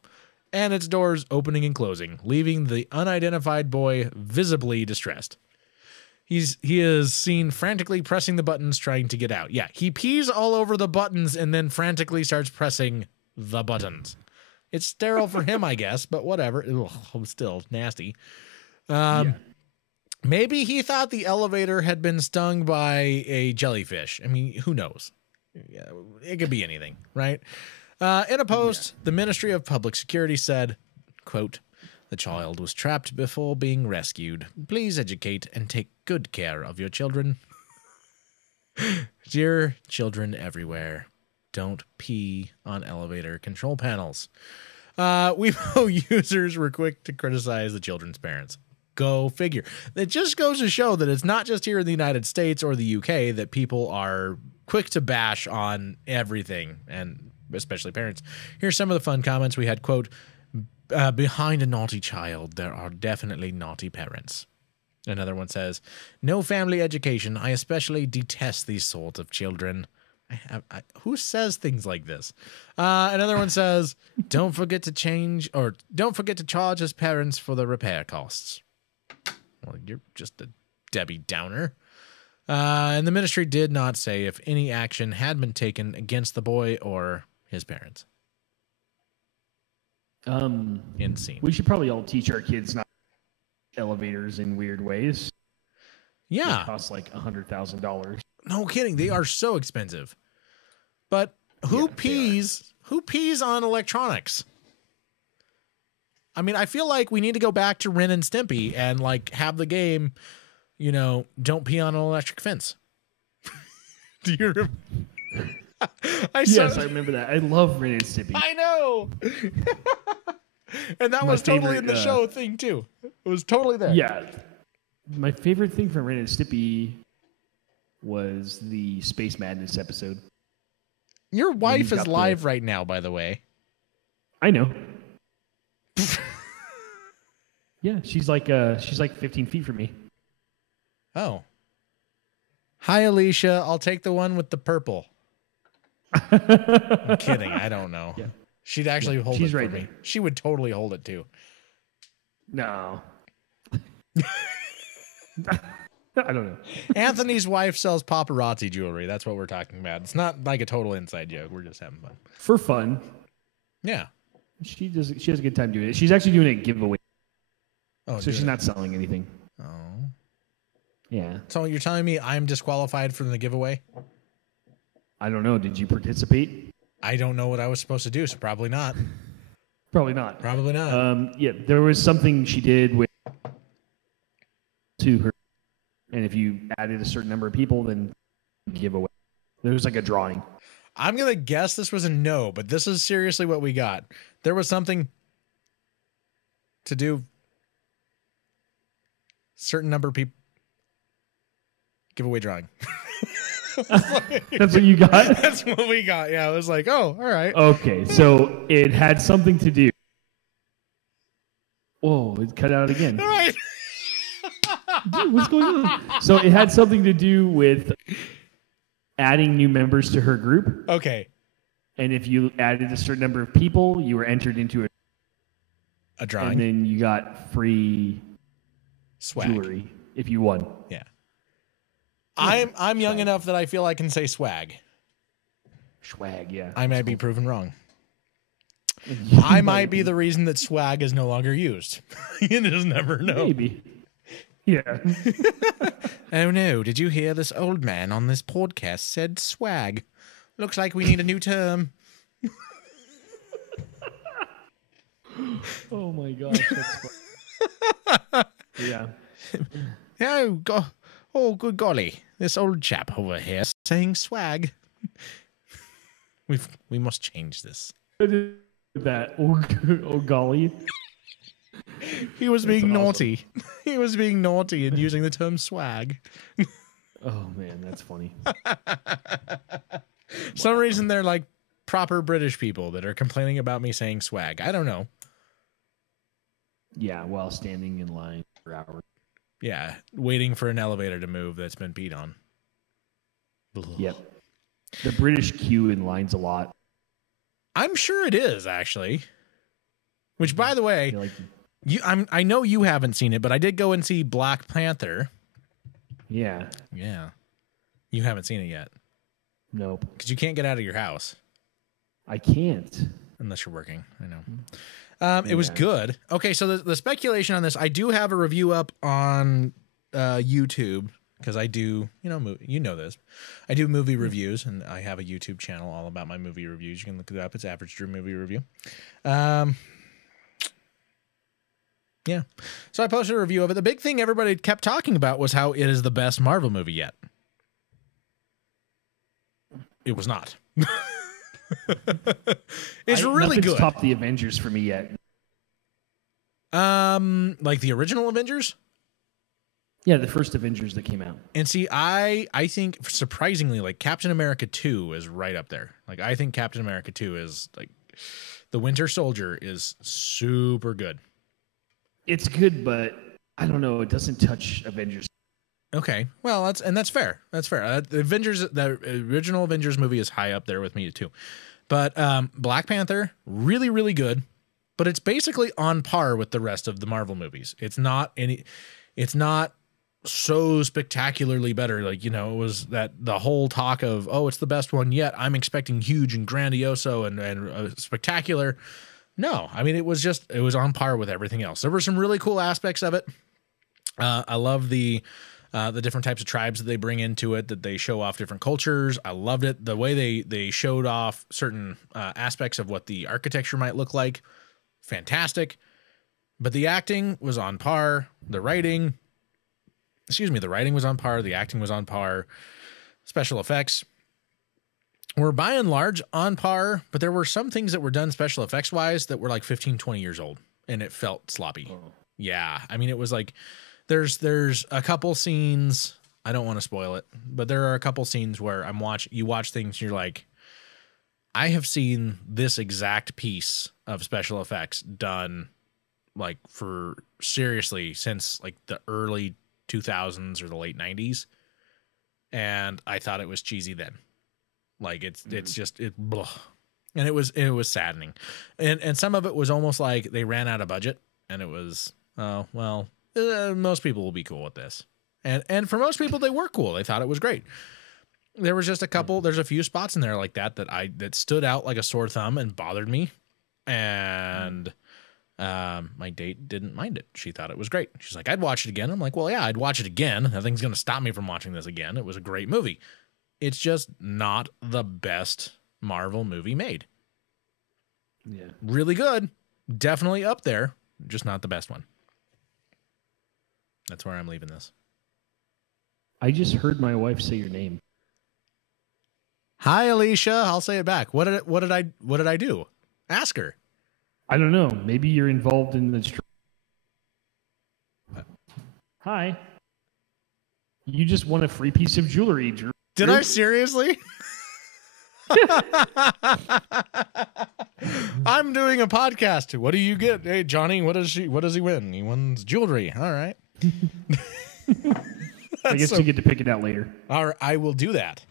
and its doors opening and closing, leaving the unidentified boy visibly distressed. He is seen frantically pressing the buttons trying to get out. Yeah, he pees all over the buttons and then frantically starts pressing the buttons. It's sterile for him, I guess, but whatever. Ugh, still nasty. Maybe he thought the elevator had been stung by a jellyfish. I mean, who knows? Yeah, it could be anything, right? In a post, the Ministry of Public Security said, quote, "The child was trapped before being rescued. Please educate and take good care of your children." Dear children everywhere, don't pee on elevator control panels. Weibo users were quick to criticize the children's parents. Go figure. It just goes to show that it's not just here in the United States or the UK that people are quick to bash on everything, and especially parents. Here's some of the fun comments we had. Quote, "Behind a naughty child, there are definitely naughty parents." Another one says, "No family education. I especially detest these sorts of children." Who says things like this? Another one says, don't forget to charge his parents for the repair costs." Well, you're just a Debbie Downer. And the ministry did not say if any action had been taken against the boy or his parents. Insane. We should probably all teach our kids not elevators in weird ways. Yeah. It costs like $100,000. No kidding. They are so expensive. But who pees on electronics? I mean, I feel like we need to go back to Ren and Stimpy and like have the game, don't pee on an electric fence. Do you remember? Yes, I remember that. I love Ren and Stimpy. I know. And that was totally in the show thing too. It was totally there. Yeah. My favorite thing from Ren and Stimpy was the Space Madness episode. Your wife is live right now, by the way. I know. Yeah, she's like 15 feet from me. Oh. Hi, Alicia. I'll take the one with the purple. I'm kidding. I don't know. Yeah. She'd actually hold it for me. She would totally hold it too. No. I don't know. Anthony's wife sells paparazzi jewelry. That's what we're talking about. It's not like a total inside joke. We're just having fun. For fun. Yeah. She has a good time doing it. She's actually doing a giveaway. Oh, so she's not selling anything. Oh. Yeah. So you're telling me I'm disqualified from the giveaway? I don't know. Did you participate? I don't know what I was supposed to do, so probably not. Probably not. Probably not. Yeah, there was something she did to her, and if you added a certain number of people, then give away. There was like a drawing. I'm gonna guess this was a no, but this is seriously what we got. There was something to do. Certain number of people. Giveaway drawing. That's what you got? That's what we got. Yeah, I was like, oh, all right. Okay, so it had something to do. Whoa, it cut out again. All right. Dude, what's going on? So it had something to do with adding new members to her group. Okay. And if you added a certain number of people, you were entered into a drawing. And then you got free swag jewelry if you won. Yeah. I'm young enough that I feel I can say swag. Swag, yeah. I might be proven wrong. I might be the reason that swag is no longer used. You just never know. Maybe. Yeah. Oh no, did you hear this old man on this podcast said swag? Looks like we need a new term. Oh my gosh, that's funny. Yeah. Oh, good golly. This old chap over here saying swag. We must change this. That oh golly. He was being awesome. naughty. He was being naughty and using the term swag. Oh man, that's funny. Some reason they're like proper British people that are complaining about me saying swag. I don't know. Yeah, while standing in line for hours. Yeah, waiting for an elevator to move that's been peed on. Yep. The British queue in lines a lot. I'm sure it is, actually. Which, by the way, Like, I know you haven't seen it, but I did go and see Black Panther. yeah. Yeah. You haven't seen it yet. Nope. Because you can't get out of your house. I can't. Unless you're working. I know. It was good. Okay, so the speculation on this, I do have a review up on YouTube. Because I do, you know this. I do movie reviews, and I have a YouTube channel all about my movie reviews. You can look it up. It's Average Drew Movie Review. Yeah. So I posted a review of it. The big thing everybody kept talking about was how it is the best Marvel movie yet. It was not. It's really Nothing's good. topped the Avengers for me yet. Like the original Avengers? Yeah, the first Avengers that came out. And see, I think surprisingly, like Captain America 2 is right up there. Like I think Captain America 2 is like the Winter Soldier is super good. It's good, but I don't know. It doesn't touch Avengers. Okay, well that's fair. That's fair. The original Avengers movie is high up there with me too. But Black Panther, really, really good. But it's basically on par with the rest of the Marvel movies. It's not so spectacularly better. Like, it was that the whole talk of, oh, it's the best one yet. I'm expecting huge and grandioso and spectacular. No, I mean, it was on par with everything else. There were some really cool aspects of it. I love the different types of tribes that they bring into it, that they show off different cultures. I loved it. The way they showed off certain aspects of what the architecture might look like. Fantastic. But the acting was on par. The writing was on par. The acting was on par. Special effects were by and large on par, but there were some things that were done special effects wise that were like 15, 20 years old, and it felt sloppy. Oh. Yeah. I mean, it was like, there's a couple scenes, I don't want to spoil it, but there are a couple scenes where you watch things and you're like, I have seen this exact piece of special effects done like for seriously since like the early 2000s or the late 90s, and I thought it was cheesy then. Like it's just blah. And it was saddening, and some of it was almost like they ran out of budget, and it was most people will be cool with this, and for most people they were cool. They thought it was great. There was just there's a few spots in there like that stood out like a sore thumb and bothered me, and my date didn't mind it. She thought it was great. She's like, I'd watch it again. I'm like, well, yeah, I'd watch it again. Nothing's going to stop me from watching this again. It was a great movie. It's just not the best Marvel movie made. Yeah. Really good. Definitely up there. Just not the best one. That's where I'm leaving this. I just heard my wife say your name. Hi, Alicia. I'll say it back. What did I do? Ask her. I don't know. Maybe you're involved in the. Hi. You just won a free piece of jewelry, Drew. Did I seriously? I'm doing a podcast. What do you get? Hey, Johnny, what does he win? He wins jewelry. All right. I guess you get to pick it out later. All right, I will do that.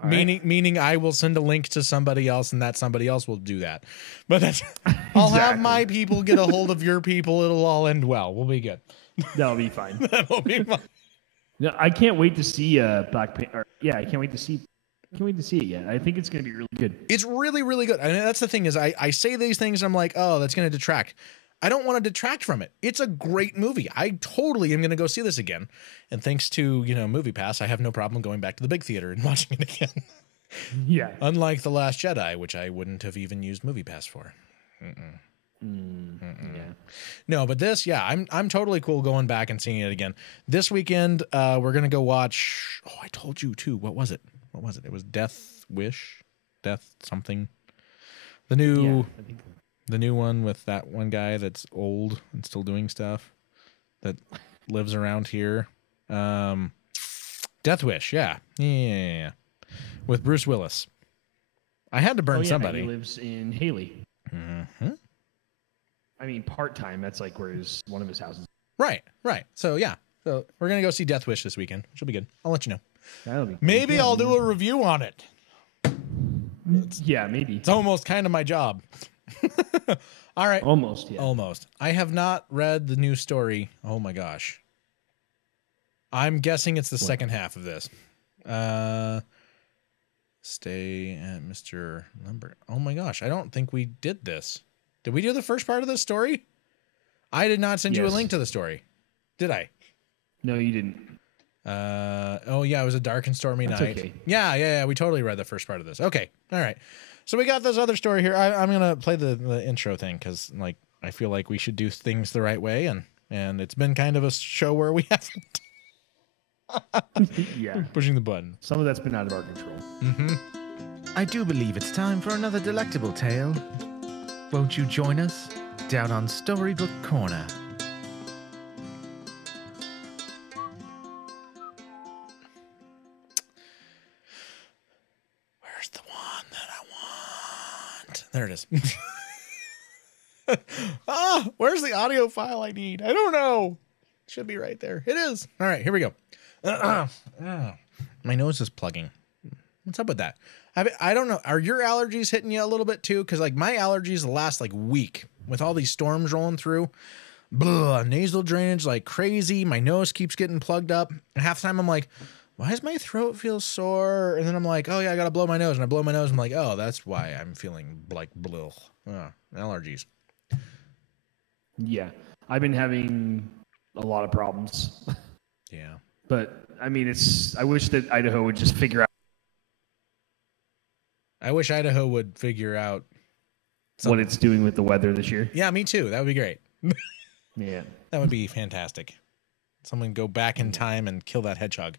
All right. Meaning I will send a link to somebody else, and that somebody else will do that. But that's I'll have my people get a hold of your people. It'll all end well. We'll be good. That'll be fine. That'll be fine. No, I can't wait to see Black Panther. Yeah, I can't wait to see it yet. I think it's going to be really good. It's really, really good. I mean, that's the thing is I say these things and I'm like, oh, that's going to detract. I don't want to detract from it. It's a great movie. I totally am going to go see this again. And thanks to, Movie Pass, I have no problem going back to the big theater and watching it again. Yeah. Unlike The Last Jedi, which I wouldn't have even used Movie Pass for. Yeah. No, but this, I'm totally cool going back and seeing it again. This weekend, we're going to go watch, I told you too. What was it? It was Death Wish? Death something. The new one with that one guy that's old and still doing stuff that lives around here. Death Wish, yeah. With Bruce Willis. I had to burn somebody. He lives in Haley. Mm-hmm. I mean, part-time. That's like where one of his houses. Right. So, yeah. So we're going to go see Death Wish this weekend, which will be good. I'll let you know. That'll be maybe I'll do a review on it. Yeah, maybe. It's almost kind of my job. All right. Almost, yeah. Almost. I have not read the new story. Oh, my gosh. I'm guessing it's the second half of this. Stay at Mr. Lumber. Oh, my gosh. I don't think we did this. Did we do the first part of this story? I did not send you a link to the story. Did I? No, you didn't. It was a dark and stormy night. Okay. Yeah. We totally read the first part of this. Okay. All right. So we got this other story here. I'm going to play the intro thing because, I feel like we should do things the right way. And it's been kind of a show where we haven't. Yeah. Pushing the button. Some of that's been out of our control. Mm-hmm. I do believe it's time for another delectable tale. Won't you join us down on Storybook Corner? Where's the one that I want? There it is. Where's the audio file I need? I don't know. Should be right there. It is. All right, here we go. My nose is plugging. What's up with that? I don't know. Are your allergies hitting you a little bit too? Because my allergies last week with all these storms rolling through. Blah, nasal drainage like crazy. My nose keeps getting plugged up. And half the time I'm like, why does my throat feel sore? And then I'm like, oh yeah, I gotta blow my nose. And I blow my nose. I'm like, oh, that's why I'm feeling bleh. Allergies. Yeah. I've been having a lot of problems. Yeah. But I mean, I wish that Idaho would just figure out. I wish Idaho would figure out what it's doing with the weather this year. Yeah, me too. That would be great. Yeah. That would be fantastic. Someone go back in time and kill that hedgehog.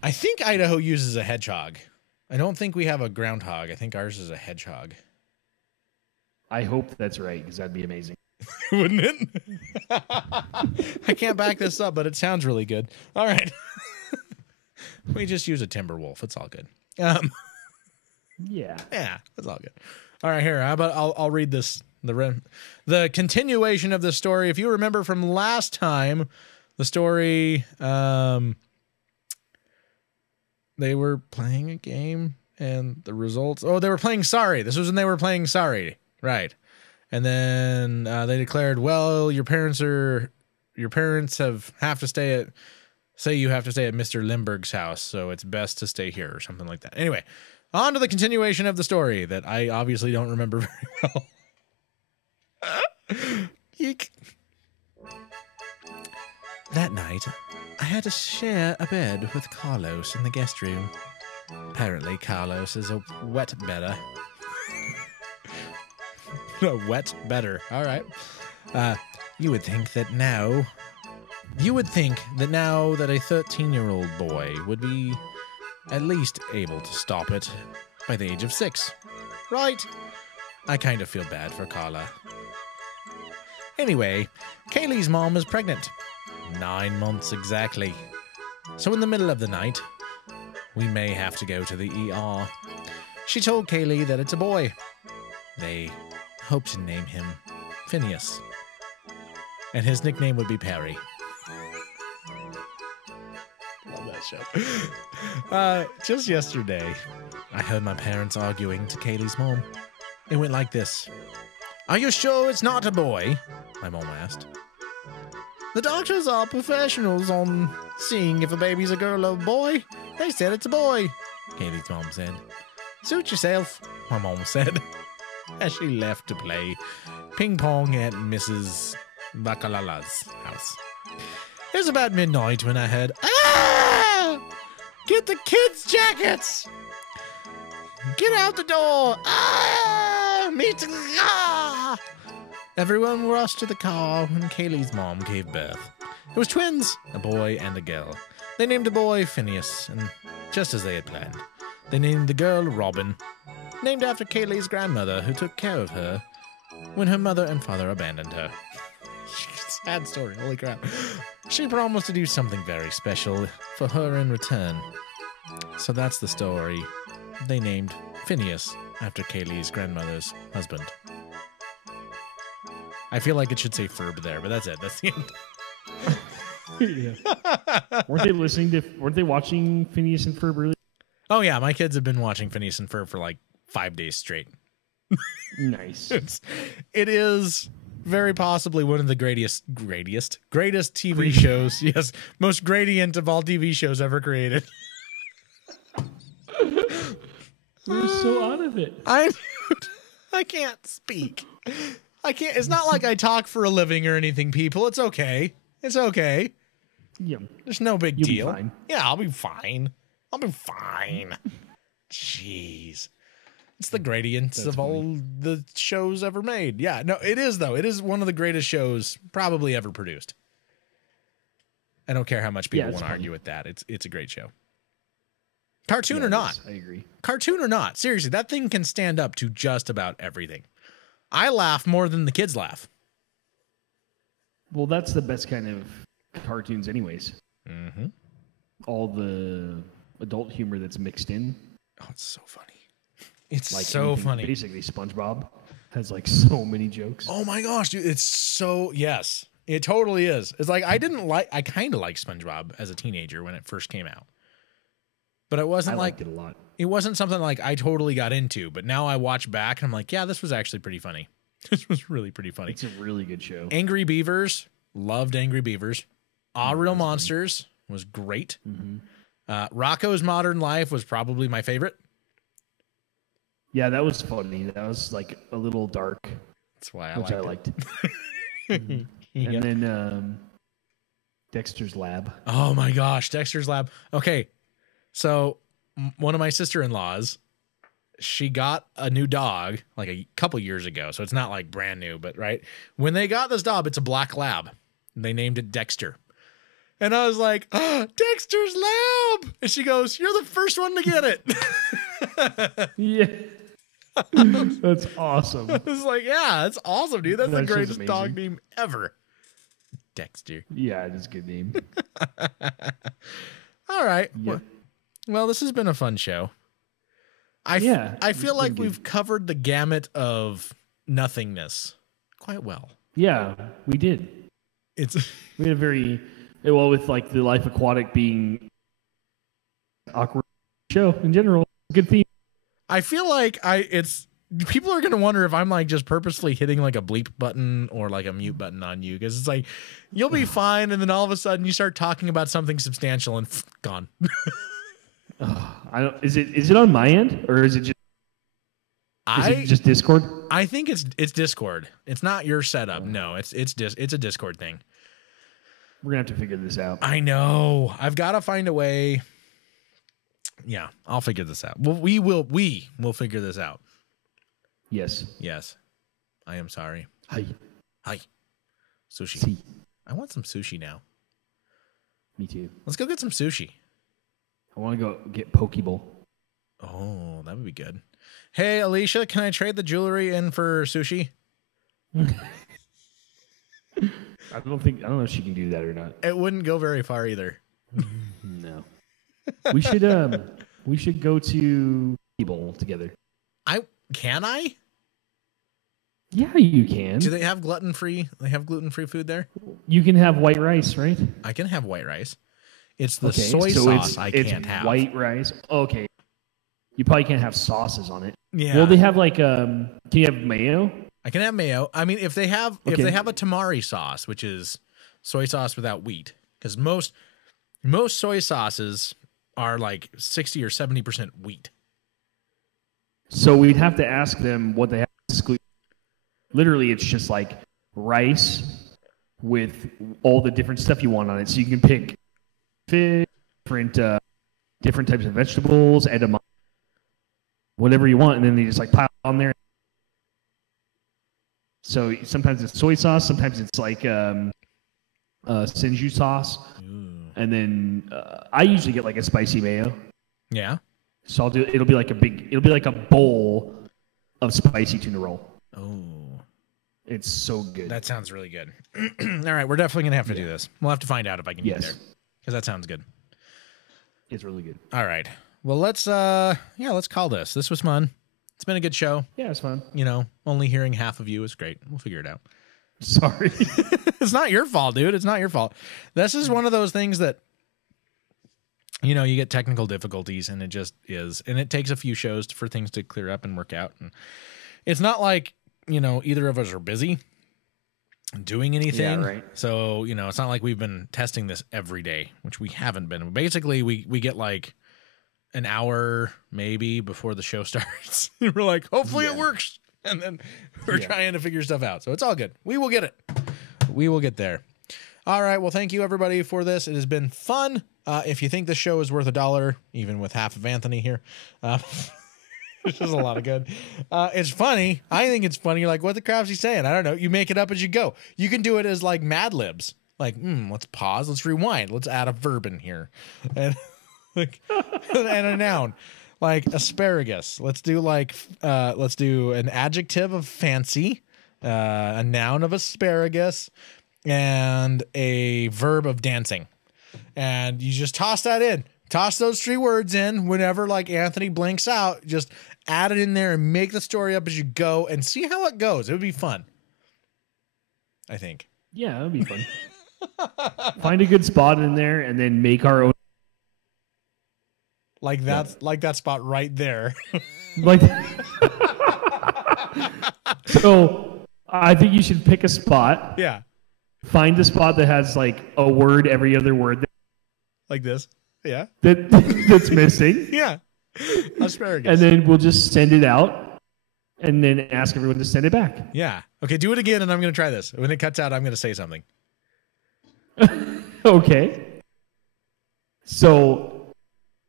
I think Idaho uses a hedgehog. I don't think we have a groundhog. I think ours is a hedgehog. I hope that's right, because that'd be amazing. Wouldn't it? I can't back this up, but it sounds really good. All right. We just use a timber wolf. It's all good. Yeah, that's all good. All right, here. How about I'll read this the continuation of the story. If you remember from last time, the story they were playing a game and the results. Oh, they were playing Sorry. This was when they were playing Sorry, right? And then they declared, well, your parents have to stay at. Say you have to stay at Mr. Limburg's house, so it's best to stay here or something like that. Anyway, on to the continuation of the story that I obviously don't remember very well. Eek. That night, I had to share a bed with Carlos in the guest room. Apparently, Carlos is a wet bedder. A wet bedder. All right. You would think that now that a 13-year-old boy would be at least able to stop it by the age of 6. Right? I kind of feel bad for Carla. Anyway, Kaylee's mom is pregnant. 9 months exactly. So in the middle of the night, we may have to go to the ER. She told Kaylee that it's a boy. They hope to name him Phineas. And his nickname would be Perry. Love that show. Just yesterday, I heard my parents arguing to Kaylee's mom. It went like this. Are you sure it's not a boy? My mom asked. The doctors are professionals on seeing if a baby's a girl or a boy. They said it's a boy, Kaylee's mom said. Suit yourself, my mom said. as she left to play ping pong at Mrs. Bacalala's house. It was about midnight when I heard, "Ah! Get the kids' jackets! Get out the door! Ah! Meet the car!" Everyone rushed to the car when Kaylee's mom gave birth. It was twins, a boy and a girl. They named the boy Phineas, and just as they had planned. They named the girl Robin, named after Kaylee's grandmother who took care of her when her mother and father abandoned her. Sad story, holy crap. She promised to do something very special for her in return. So that's the story. They named Phineas after Kaylee's grandmother's husband. I feel like it should say Ferb there, but that's it. That's the end. Yeah. Weren't they watching Phineas and Ferb earlier? Oh yeah, my kids have been watching Phineas and Ferb for like 5 days straight. Nice. It is very possibly one of the greatest TV shows. Yes, most gradient of all TV shows ever created. We're so out of it. I can't speak. I can't. It's not like I talk for a living or anything, people. It's okay. It's okay. Yeah. There's no big You'll deal. be fine. Yeah, I'll be fine. I'll be fine. Jeez. It's the gradients of all the shows ever made. Yeah, no, it is, though. It is one of the greatest shows probably ever produced. I don't care how much people want to argue with that. It's a great show. Cartoon or not. I agree. Cartoon or not. Seriously, that thing can stand up to just about everything. I laugh more than the kids laugh. Well, that's the best kind of cartoons anyways. Mm-hmm. All the adult humor that's mixed in. Oh, it's so funny. It's like so funny. Basically, SpongeBob has like so many jokes. Oh my gosh, dude. It's so, yes, it totally is. It's like, I kind of liked SpongeBob as a teenager when it first came out. But it wasn't liked it a lot. It wasn't something like I totally got into, but now I watch back and I'm like, yeah, this was actually pretty funny. This was really pretty funny. It's a really good show. Angry Beavers, loved Angry Beavers. Real Monsters was great. Mm-hmm. Rocco's Modern Life was probably my favorite. Yeah, that was funny. That was like a little dark. That's why I liked it. Yeah. And then Dexter's Lab. Oh my gosh, Dexter's Lab. Okay, so one of my sister-in-laws, she got a new dog like a couple years ago, so it's not like brand new, but right when they got this dog, it's a black lab. They named it Dexter. And I was like, oh, Dexter's Lab. And she goes, you're the first one to get it. Yeah. That's awesome. I was like, yeah, that's awesome, dude. That's the That's just greatest amazing. dog name ever. Dexter. Yeah, it is a good name. All right. Yeah. Well, this has been a fun show. I feel like we've covered the gamut of nothingness quite well. Yeah, we did. We had a very well with like the Life Aquatic being awkward show in general. Good theme. I feel like people are going to wonder if I'm like just purposefully hitting like a bleep button or like a mute button on you, because it's like you'll be fine and then all of a sudden you start talking about something substantial and gone. Is it on my end or is it just Discord? I think it's Discord. It's not your setup. No, it's a Discord thing. We're gonna have to figure this out. I know. I've got to find a way. Yeah, I'll figure this out. Well, we will figure this out. Yes. I am sorry. Hi. Sushi. See. I want some sushi now. Me too. Let's go get some sushi. I want to go get Pokeball. Oh, that would be good. Hey, Alicia, can I trade the jewelry in for sushi? I don't know if she can do that or not. It wouldn't go very far either. No. We should go to Pokeball together. Can I? Yeah, you can. Do they have gluten-free? They have gluten-free food there? You can have white rice, right? I can have white rice. It's the soy sauce I can't have. White rice. Okay. You probably can't have sauces on it. Yeah. Well, they have like can you have mayo? I can have mayo. I mean, if they have a tamari sauce, which is soy sauce without wheat, because most soy sauces are like 60 or 70% wheat. So we'd have to ask them what they have literally it's just like rice with all the different stuff you want on it. So you can pick fish, different types of vegetables, edamame, whatever you want, and then they just like pile on there. So sometimes it's soy sauce, sometimes it's like Zissou sauce, and then I usually get like a spicy mayo. Yeah. So it'll be like a bowl of spicy tuna roll. Oh. It's so good. That sounds really good. All right, we're definitely gonna have to do this. We'll have to find out if I can get there, because that sounds good. It's really good. All right. Well, let's call this. This was fun. It's been a good show. Yeah, it's fun. You know, only hearing half of you is great. We'll figure it out. Sorry. It's not your fault, dude. It's not your fault. This is one of those things that, you know, you get technical difficulties, and it just is. And it takes a few shows for things to clear up and work out. And it's not like, you know, either of us are busy doing anything. Yeah, right. So, you know, it's not like we've been testing this every day, which we haven't been. Basically, we get like an hour maybe before the show starts. We're like, hopefully it works. And then we're trying to figure stuff out. So it's all good. We will get it. We will get there. All right. Well, thank you, everybody, for this. It has been fun. If you think this show is worth $1, even with half of Anthony here, which is a lot of good. It's funny. I think it's funny. You're like, what the crap's he saying? I don't know. You make it up as you go. You can do it as like Mad Libs. Like, let's pause. Let's rewind. Let's add a verb in here. And like, and a noun. Like asparagus. Let's do an adjective of fancy, a noun of asparagus, and a verb of dancing. And you just toss that in. Toss those 3 words in whenever like Anthony blinks out. Just add it in there and make the story up as you go and see how it goes. It would be fun, I think. Yeah, it would be fun. Find a good spot in there and then make our own. Like that spot right there. Like, so I think you should pick a spot. Yeah. Find a spot that has like a word every other word. Like this. Yeah. That's missing. Yeah. Asparagus. And then we'll just send it out and then ask everyone to send it back. Yeah. Okay, do it again, and I'm going to try this. When it cuts out, I'm going to say something. Okay. So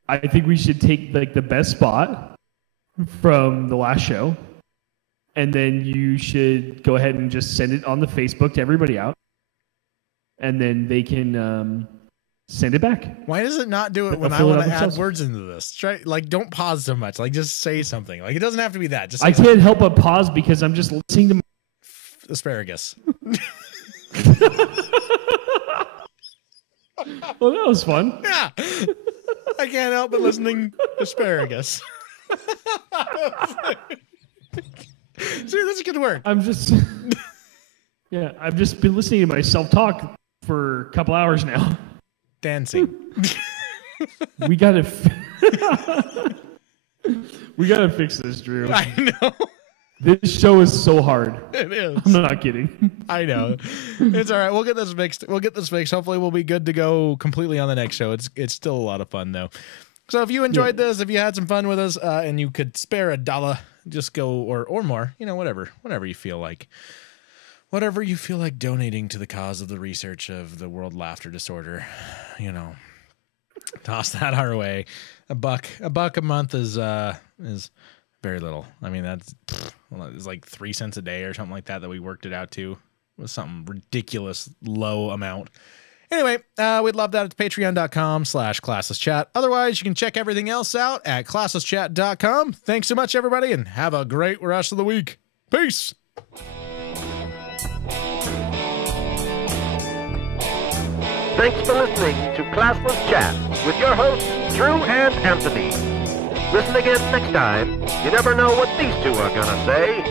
I think we should take like the best spot from the last show, and then you should go ahead and just send it on the Facebook to everybody out, and then they can send it back. Why does it not do it when I want to add words into this? Try, like, don't pause so much. Like, just say something. Like, it doesn't have to be that. Just I can't help but pause because I'm just listening to asparagus. Well, that was fun. Yeah. I can't help but listening asparagus. See, this could work. I've just been listening to myself talk for a couple hours now. Dancing. We gotta fix this, Drew. I know. This show is so hard. It is. I'm not kidding. I know. It's all right. We'll get this fixed. Hopefully we'll be good to go completely on the next show. It's still a lot of fun though. So if you enjoyed this, if you had some fun with us, and you could spare $1, just go or more, you know, whatever you feel like. Whatever you feel like donating to the cause of the research of the world laughter disorder, you know, toss that our way. $1 a month is very little. I mean, it's like 3 cents a day or something like that we worked it out to. It was something ridiculous low amount. Anyway, we'd love that at patreon.com/classlesschat. Otherwise, you can check everything else out at classlesschat.com. Thanks so much, everybody, and have a great rest of the week. Peace. Thanks for listening to Classless Chat with your hosts, Drew and Anthony. Listen again next time. You never know what these two are gonna say.